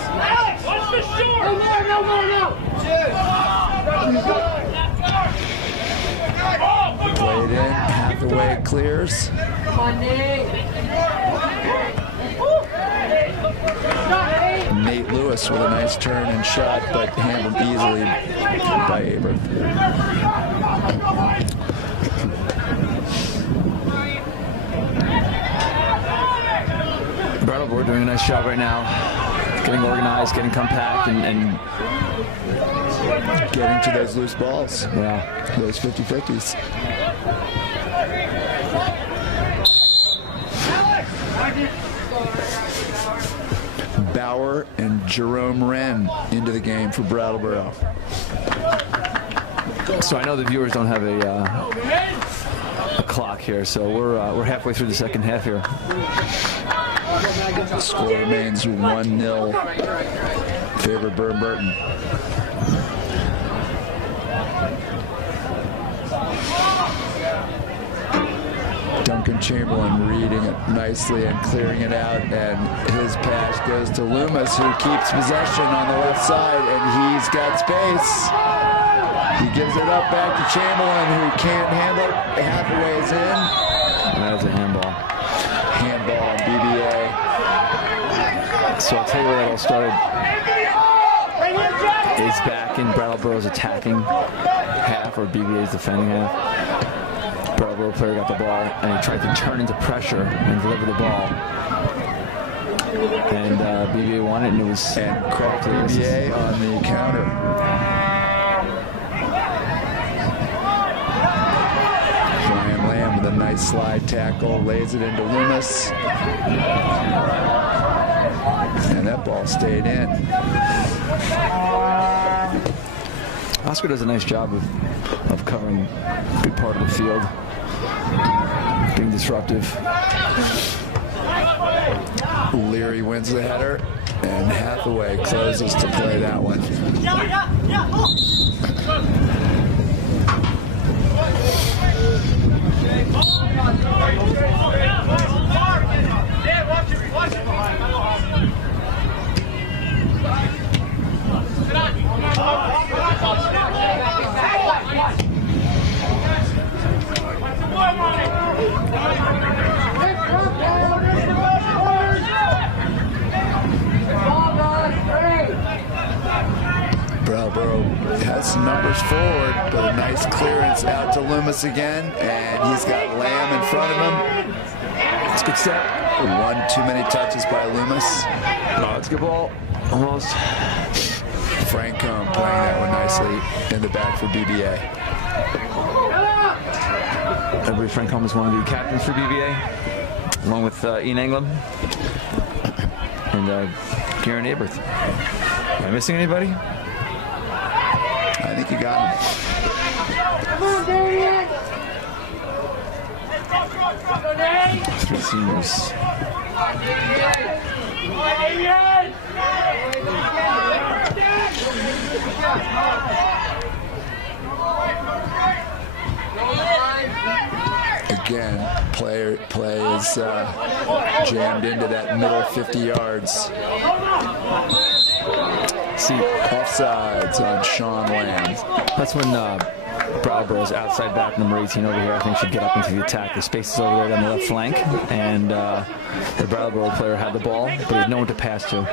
What's the short? No. Played in, Hathaway clears. Nate Lewis with a nice turn and shot, but handled easily by Aberth. Brattleboro doing a nice job right now, getting organized, getting compact, and getting to those loose balls. Yeah, those 50-50s. Bauer and Jerome Wren into the game for Brattleboro. So I know the viewers don't have a clock here, so we're halfway through the second half here. The score remains 1-0 favor Burton. Duncan Chamberlain reading it nicely and clearing it out, and his pass goes to Loomis, who keeps possession on the left side, and he's got space. He gives it up back to Chamberlain, who can't handle it. Hathaway is in. That was a handball. Handball on BBA. So I'll tell you where that all started. Is back in Brattleboro's attacking half, or BBA's defending half. Brattleboro player got the ball, and he tried to turn into pressure and deliver the ball. And BBA won it, and it was... And credit to BBA on the counter. Brian Lamb with a nice slide tackle, lays it into Loomis. And that ball stayed in. Oscar does a nice job of covering a big part of the field, being disruptive. Leary wins the header, and Hathaway closes to play that one. Brattleboro gets numbers forward, but a nice clearance out to Loomis again, and he's got Lamb in front of him. It's a good set. One too many touches by Loomis. No, it's a good ball. Almost. Francombe playing that one nicely in the back for BBA. Everybody, Francombe is one of the captains for BBA, along with Ian England and Garen Aberth. Am I missing anybody? I think you got him. Three seniors. Again, play is jammed into that middle 50 yards. See, offsides on Sean Lamb. That's when Brattleboro's outside back number 18 over here, I think, should get up into the attack. The space is over there down the left flank, and the Brattleboro player had the ball, but he had no one to pass to.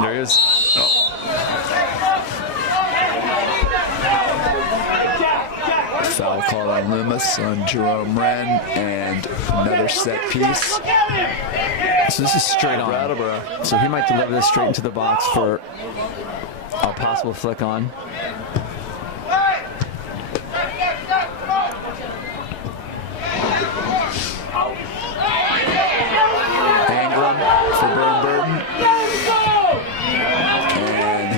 There he is. Oh. Foul call on Loomis on Jerome Wren, and another set piece. So this is straight on. Brattleboro. So he might deliver this straight into the box for a possible flick on. Anglin for Burton. And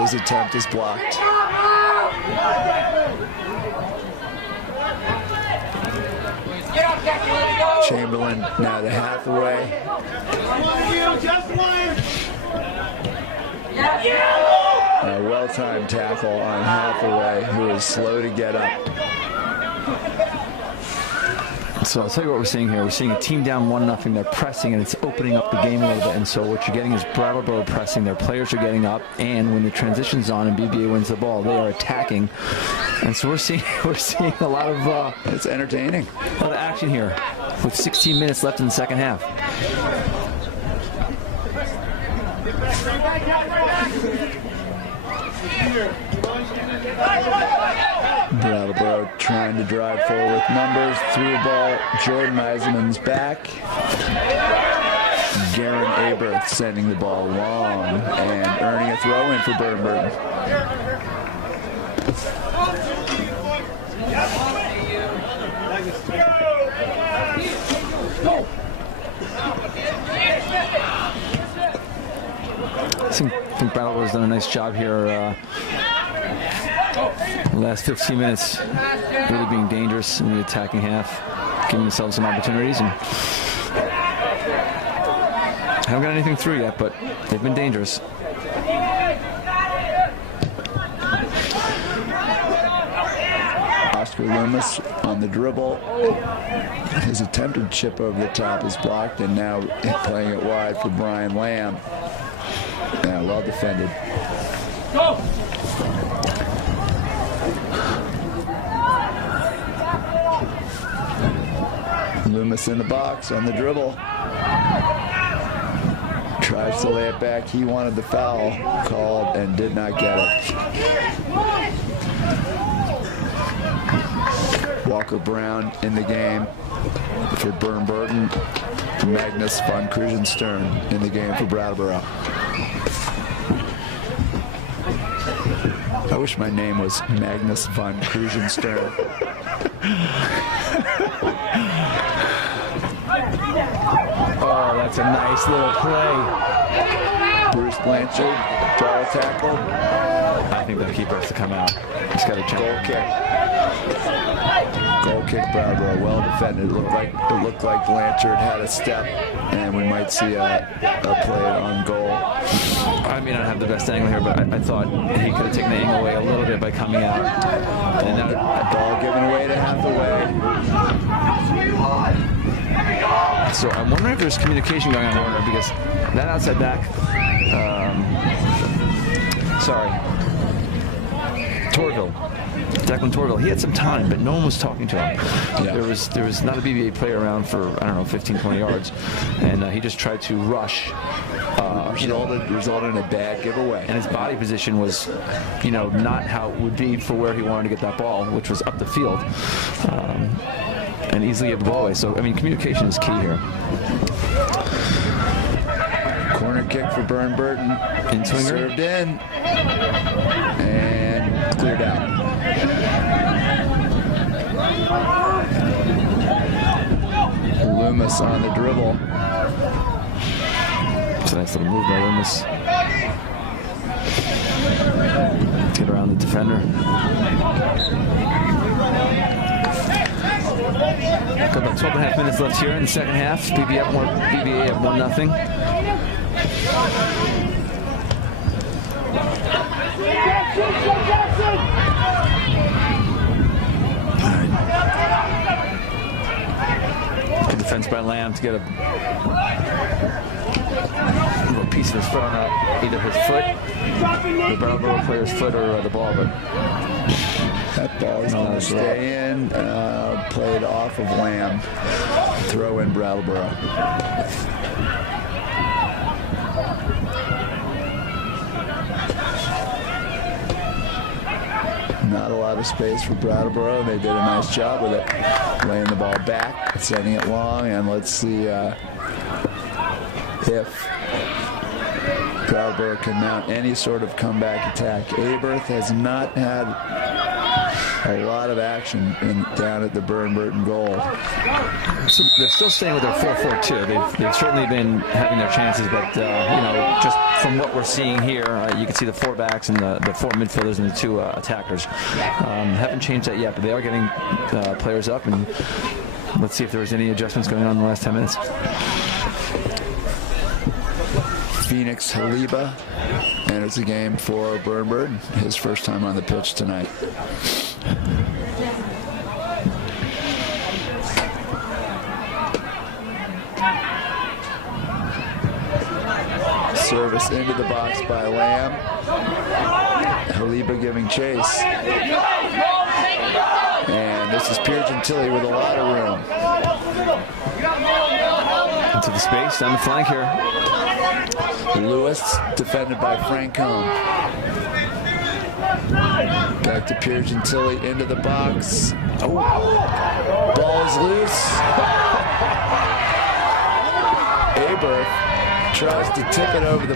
his attempt is blocked. Chamberlain now to Hathaway. A well-timed tackle on Hathaway, who is slow to get up. So I'll tell you what we're seeing here. We're seeing a team down 1-0. They're pressing, and it's opening up the game a little bit. And so what you're getting is Brattleboro pressing. Their players are getting up, and when the transition's on and BBA wins the ball, they are attacking. And so we're seeing a lot of it's entertaining. A lot of action here, with 16 minutes left in the second half. Brattleboro trying to drive forward with numbers. Through the ball, Jordan Eisenman's back. Garen Aberth sending the ball long and earning a throw in for Burton. I think Brattleboro's done a nice job here. The last 15 minutes, really being dangerous in the attacking half, giving themselves some opportunities, and haven't got anything through yet, but they've been dangerous. Oscar Loomis on the dribble. His attempted chip over the top is blocked, and now playing it wide for Brian Lamb. Yeah, well defended. Go! Loomis in the box on the dribble. Tries to lay it back. He wanted the foul called and did not get it. Walker Brown in the game for Burton. Magnus von Krusenstern in the game for Brattleboro. I wish my name was Magnus von Krusenstern. Oh, that's a nice little play. Bruce Blanchard, draw a tackle. I think the keeper has to come out. He's got a jump. Goal kick. Goal kick, Brattleboro. Well defended. It looked like Blanchard had a step, and we might see a play on goal. I may not have the best angle here, but I thought he could have taken the angle away a little bit by coming out. And that ball given away to Hathaway. So I'm wondering if there's communication going on there, because that outside back, Torville, Declan Torville, he had some time, but no one was talking to him. Yeah. There was not a BBA player around for, I don't know, 15, 20 yards, and he just tried to rush. Resulted in a bad giveaway. And his body position was, not how it would be for where he wanted to get that ball, which was up the field, and easily get the ball away. So, I mean, communication is key here. Corner kick for Burton. In swinger. Served in. And cleared out. Loomis on the dribble. It's a nice little move by Loomis. Get around the defender. Got about 12.5 minutes left here in the second half. BBA have 1-0. Good defense by Lamb to get a little piece of his foot on either his foot, the Brattleboro player's foot, or the ball, but that ball is going to stay in. Played off of Lamb. Throw in Brattleboro. Not a lot of space for Brattleboro. They did a nice job with it. Laying the ball back, sending it long, and let's see if Brattleboro can mount any sort of comeback attack. Aberth has not had a lot of action down at the Burton goal. So they're still staying with their 4-4-2. They've certainly been having their chances, but just from what we're seeing here, you can see the 4 backs and the 4 midfielders and the 2 attackers. Haven't changed that yet, but they are getting players up, and let's see if there was any adjustments going on in the last 10 minutes. Phoenix Haliba enters the game for Burton. His first time on the pitch tonight. Service into the box by Lamb. Haliba giving chase. And this is Pierre Gentili with a lot of room. Into the space down the flank here. Lewis defended by Francone. Back to Pierre Gentili into the box. Oh. Ball is loose. Aberth tries to tip it over the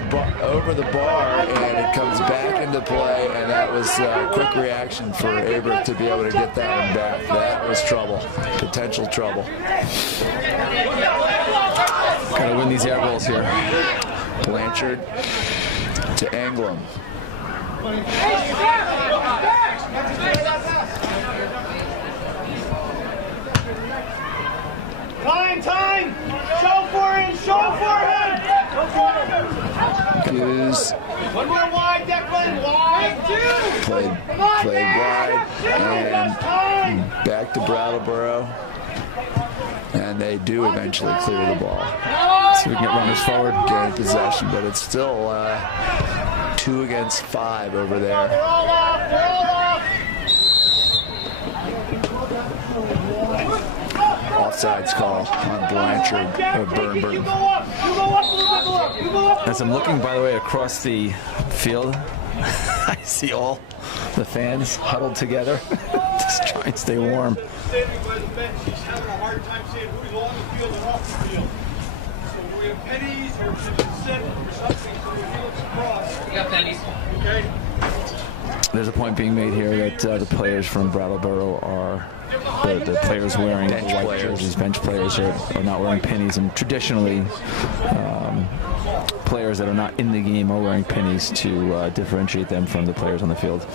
bar, and it comes back into play, and that was a quick reaction for Aberth to be able to get that one back. That was trouble, potential trouble. Gotta win these air balls here. Blanchard to Anglem. Time! Show for him! Hughes. One more wide, Declan. Wide. Played wide, and back to Brattleboro. And they do eventually clear the ball. So we can get runners forward, gain possession, but it's still 2 against 5 over there. They're all off. Offsides call on Blanchard of Burton. As I'm looking, by the way, across the field, I see all the fans huddled together, just trying to stay warm. Standing by the bench, he's having a hard time saying who's on the field and off the field. So we have pennies or consent or something, so we look across. We got pennies. Okay. There's a point being made here that the players from Brattleboro are the players wearing white jerseys, bench players are not wearing pennies, and traditionally players that are not in the game are wearing pennies to differentiate them from the players on the field.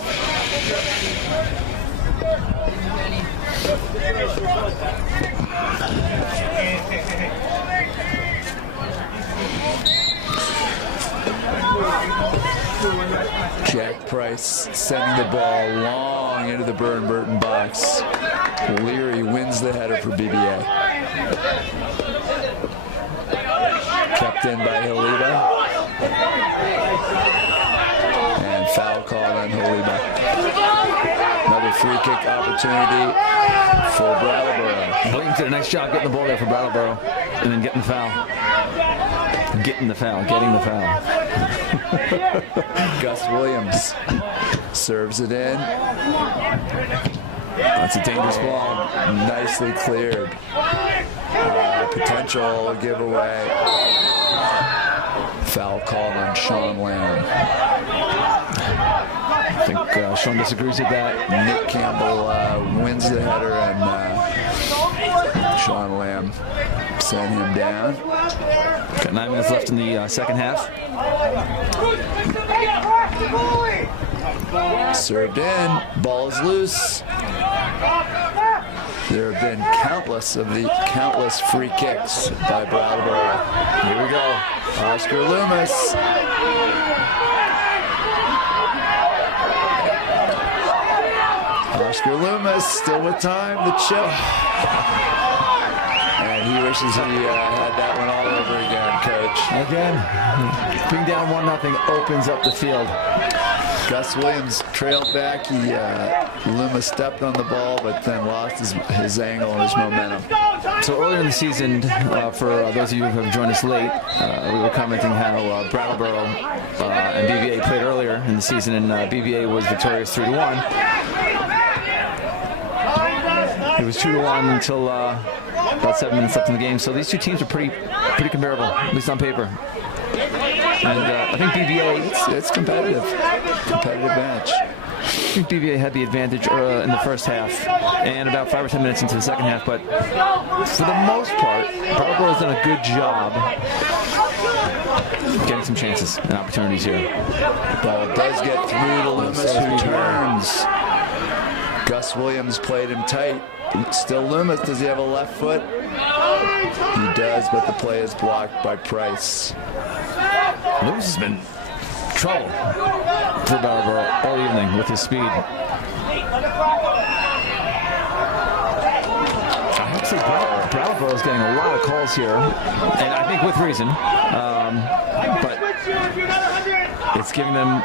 Jack Price sending the ball long into the Burton box. Leary wins the header for BBA. Kept in by Haliba. And foul call on Haliba. Another free kick opportunity for Brattleboro. Williams did a nice job getting the ball there for Brattleboro, and then getting the foul. Getting the foul. Gus Williams serves it in. That's a dangerous ball. Nicely cleared. Potential giveaway. Foul called on Sean Lamb. I think Sean disagrees with that. Nick Campbell wins the header, and Sean Lamb sent him down. Got 9 minutes left in the second half. Served in. Ball is loose. There have been countless free kicks by Brattleboro. Here we go. Oscar Loomis. Oscar Loomis still with time. The chip. And he wishes he had that one all over again, Coach. Again, being down 1-0 opens up the field. Gus Williams trailed back. Loomis stepped on the ball, but then lost his angle and his momentum. So earlier in the season, for those of you who have joined us late, we were commenting how Brattleboro and BBA played earlier in the season, and BBA was victorious 3-1. It was 2-1 until about 7 minutes left in the game. So these two teams are pretty comparable, at least on paper. And I think BBA, it's competitive match. I think BBA had the advantage in the first half and about 5 or 10 minutes into the second half. But for the most part, Brattleboro's done a good job getting some chances and opportunities here. Ball does get through to Loomis, who turns. Gus Williams played him tight. Still Loomis. Does he have a left foot? He does, but the play is blocked by Price. Loomis has been trouble for Brattleboro all evening with his speed. I have to say, Brattleboro is getting a lot of calls here, and I think with reason. But it's giving them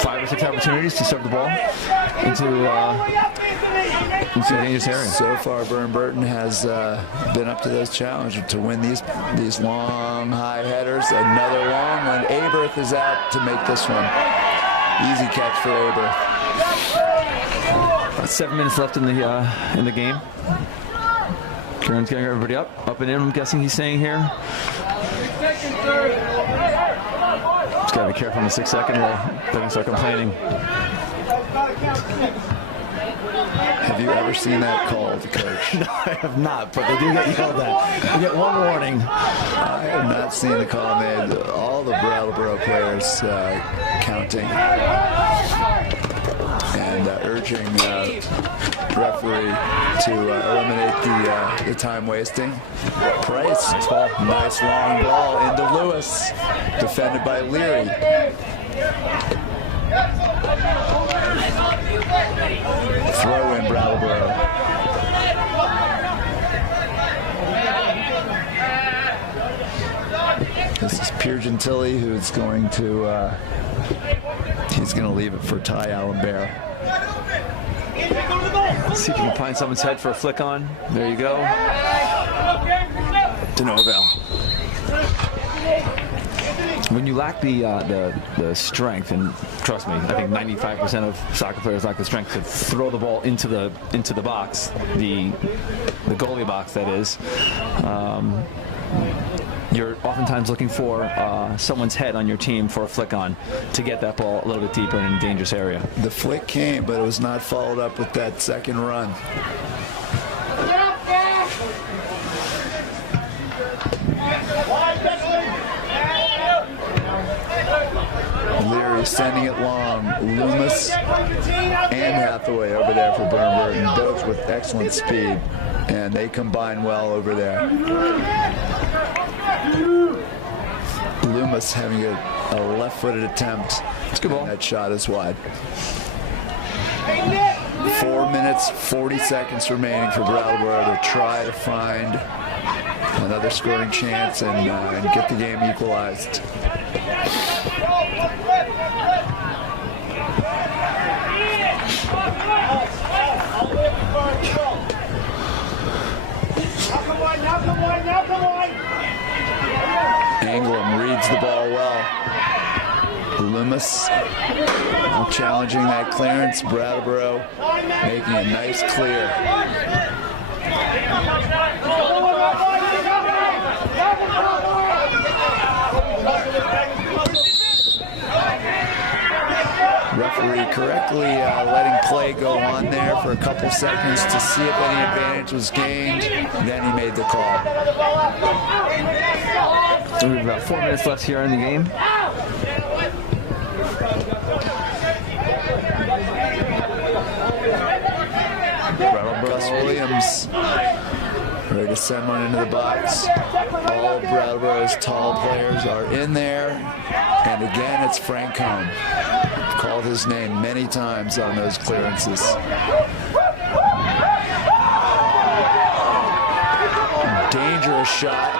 5 or 6 opportunities to serve the ball into a dangerous area. So far, Burton has been up to those challenges to win these long, high headers. Another long one. Aberth is out to make this one. Easy catch for Aberth. About 7 minutes left in the game. Kieran's getting everybody up and in. I'm guessing he's saying here. Just gotta be careful on the 6-second rule. They're gonna start complaining. Have you ever seen that called, Coach? No, I have not, but they do get yelled at. They get one warning. I have not seen the call made. All the Brattleboro players counting and urging referee to eliminate the time wasting. Price, nice long ball into Lewis, defended by Leary. Throw in Brattleboro. This is Pierre Gentili, who's going to leave it for Ty Allenbear. Let's see if you can find someone's head for a flick on. There you go. To no avail. When you lack the strength, and trust me, I think 95% of soccer players lack the strength to throw the ball into the box, the goalie box, that is. You're oftentimes looking for someone's head on your team for a flick on to get that ball a little bit deeper in a dangerous area. The flick came, but it was not followed up with that second run. Leary sending it long. Loomis and Hathaway over there for Burton, both with excellent speed, and they combine well over there. Loomis having a left-footed attempt. It's a good ball. That shot is wide. 4 minutes, 40 seconds remaining for Brattleboro to try to find another scoring chance and get the game equalized. the ball well. Loomis challenging that clearance. Brattleboro making a nice clear. Referee correctly letting play go on there for a couple seconds to see if any advantage was gained. Then he made the call. So we have about 4 minutes left here in the game. Gus Williams ready to send one into the box. All of Brattleboro's tall players are in there. And again, it's Frank Cohn. Called his name many times on those clearances. Dangerous shot.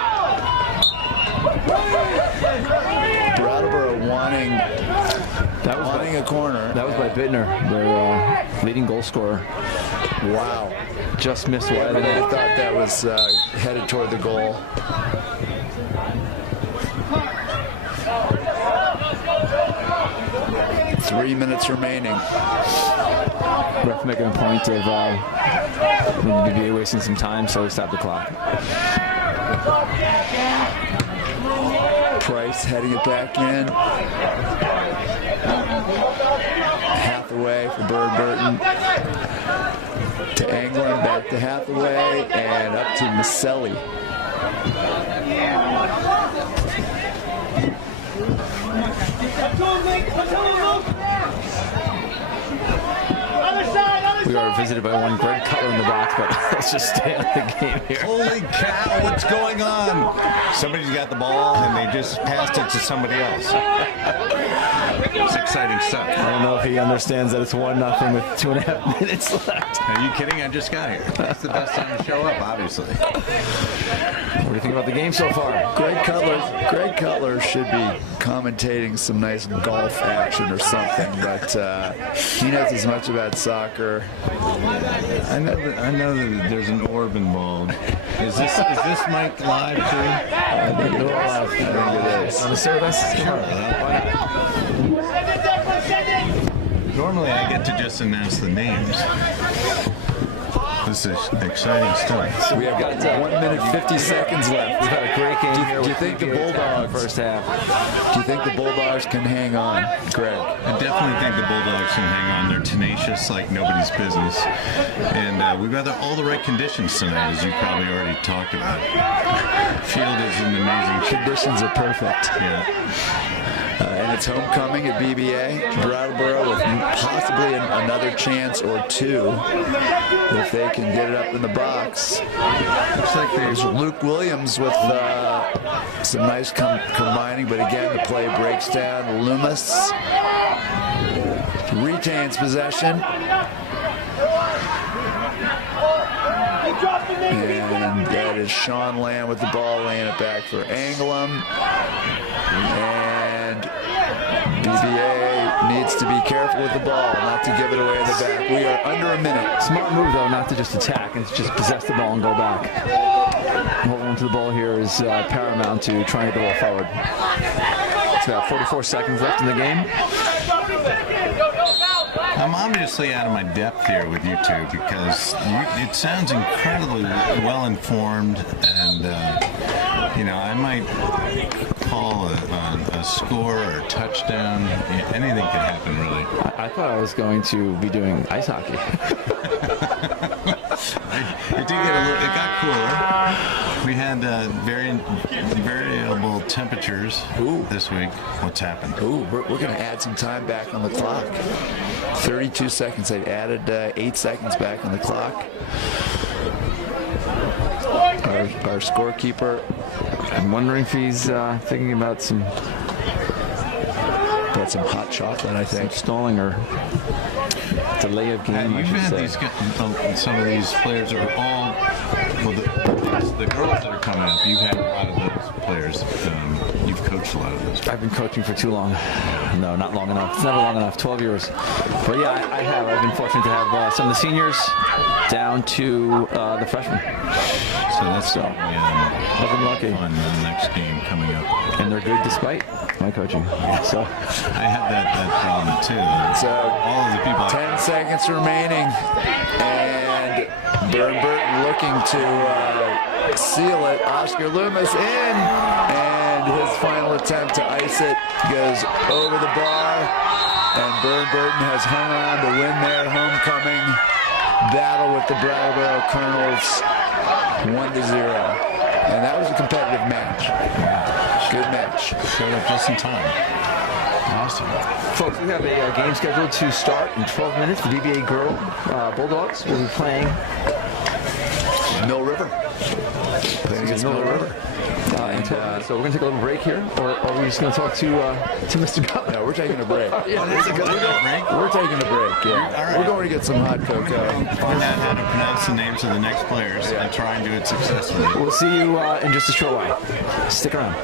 Brattleboro wanting a corner. That was by Bittner, their leading goal scorer. Wow. Just missed wide. I thought that was headed toward the goal. Three minutes remaining. Ref making a point of BBA wasting some time, so we stopped the clock. Price heading it back in. Hathaway for Bird Burton. To Anglin, back to Hathaway, and up to Maselli. We are visited by one Greg Cutler in the box, but let's just stay on the game here. Holy cow, what's going on? Somebody's got the ball and they just passed it to somebody else. It's exciting stuff. I don't know if he understands that it's 1-0 with 2.5 minutes left. Are you kidding? I just got here. That's the best time to show up, obviously. What do you think about the game so far? Greg Cutler should be commentating some nice golf action or something, but he knows as much about soccer. I know that there's an orb involved. Is this mic live too? I think it's live. I think it is. Want to stay with us? Normally I get to just announce the names. This is exciting stuff. So we have got 1 minute 50 seconds left. We've had a great game here. Do you think the Bulldogs first half? Do you think the Bulldogs can hang on, Greg? I definitely think the Bulldogs can hang on. They're tenacious like nobody's business. And we've got all the right conditions tonight, as you probably already talked about. Field is in amazing shape. Conditions are perfect. Yeah. And it's homecoming at BBA. Brattleboro with possibly another chance or two if they can get it up in the box. Looks like There's Luke Williams with some nice combining, but again, the play breaks down. Loomis retains possession. And that is Sean Lamb with the ball, laying it back for Anglin. And BBA needs to be careful with the ball, not to give it away in the back. We are under a minute. Smart move, though, not to just attack and just possess the ball and go back. Holding on to the ball here is paramount to trying to get the ball forward. It's about 44 seconds left in the game. I'm obviously out of my depth here with you two because it sounds incredibly well informed, and I might call a score or a touchdown. Anything could happen, really. I thought I was going to be doing ice hockey. It got cooler. We had variable temperatures this week. What's happened? We're going to add some time back on the clock. 32 seconds. They've added 8 seconds back on the clock. Our scorekeeper. I'm wondering if he's thinking about some hot chocolate, I think. Stalling or delay of game. You've had these some of these players are all the girls that are coming up. You've had a lot of those players. You've coached a lot of those. I've been coaching for too long. No, not long enough. It's never long enough. 12 years. But yeah, I have. I've been fortunate to have some of the seniors down to the freshmen. So that's nothing lucky. Fun in the next game coming up. And they're good despite my coaching. So I had that problem too. So all of the people. 10 seconds remaining, and Burton looking to seal it. Oscar Loomis in, and his final attempt to ice it goes over the bar, and Burton has hung on to win their homecoming battle with the Brattleboro Colonels 1-0. And that was a competitive match. Good match. Showed up just in time. Awesome. folks, we have a game scheduled to start in 12 minutes. The BBA girl Bulldogs will be playing Mill River. Playing against Mill River. So we're going to take a little break here, or are we just going to talk to Mr. Gutt? No, we're taking a break. Yeah, that's a good break. We're taking a break, yeah. All right. We're going to get some hot cocoa. Find out how to pronounce the names of the next players and try and do it successfully. We'll see you in just a short while. Stick around.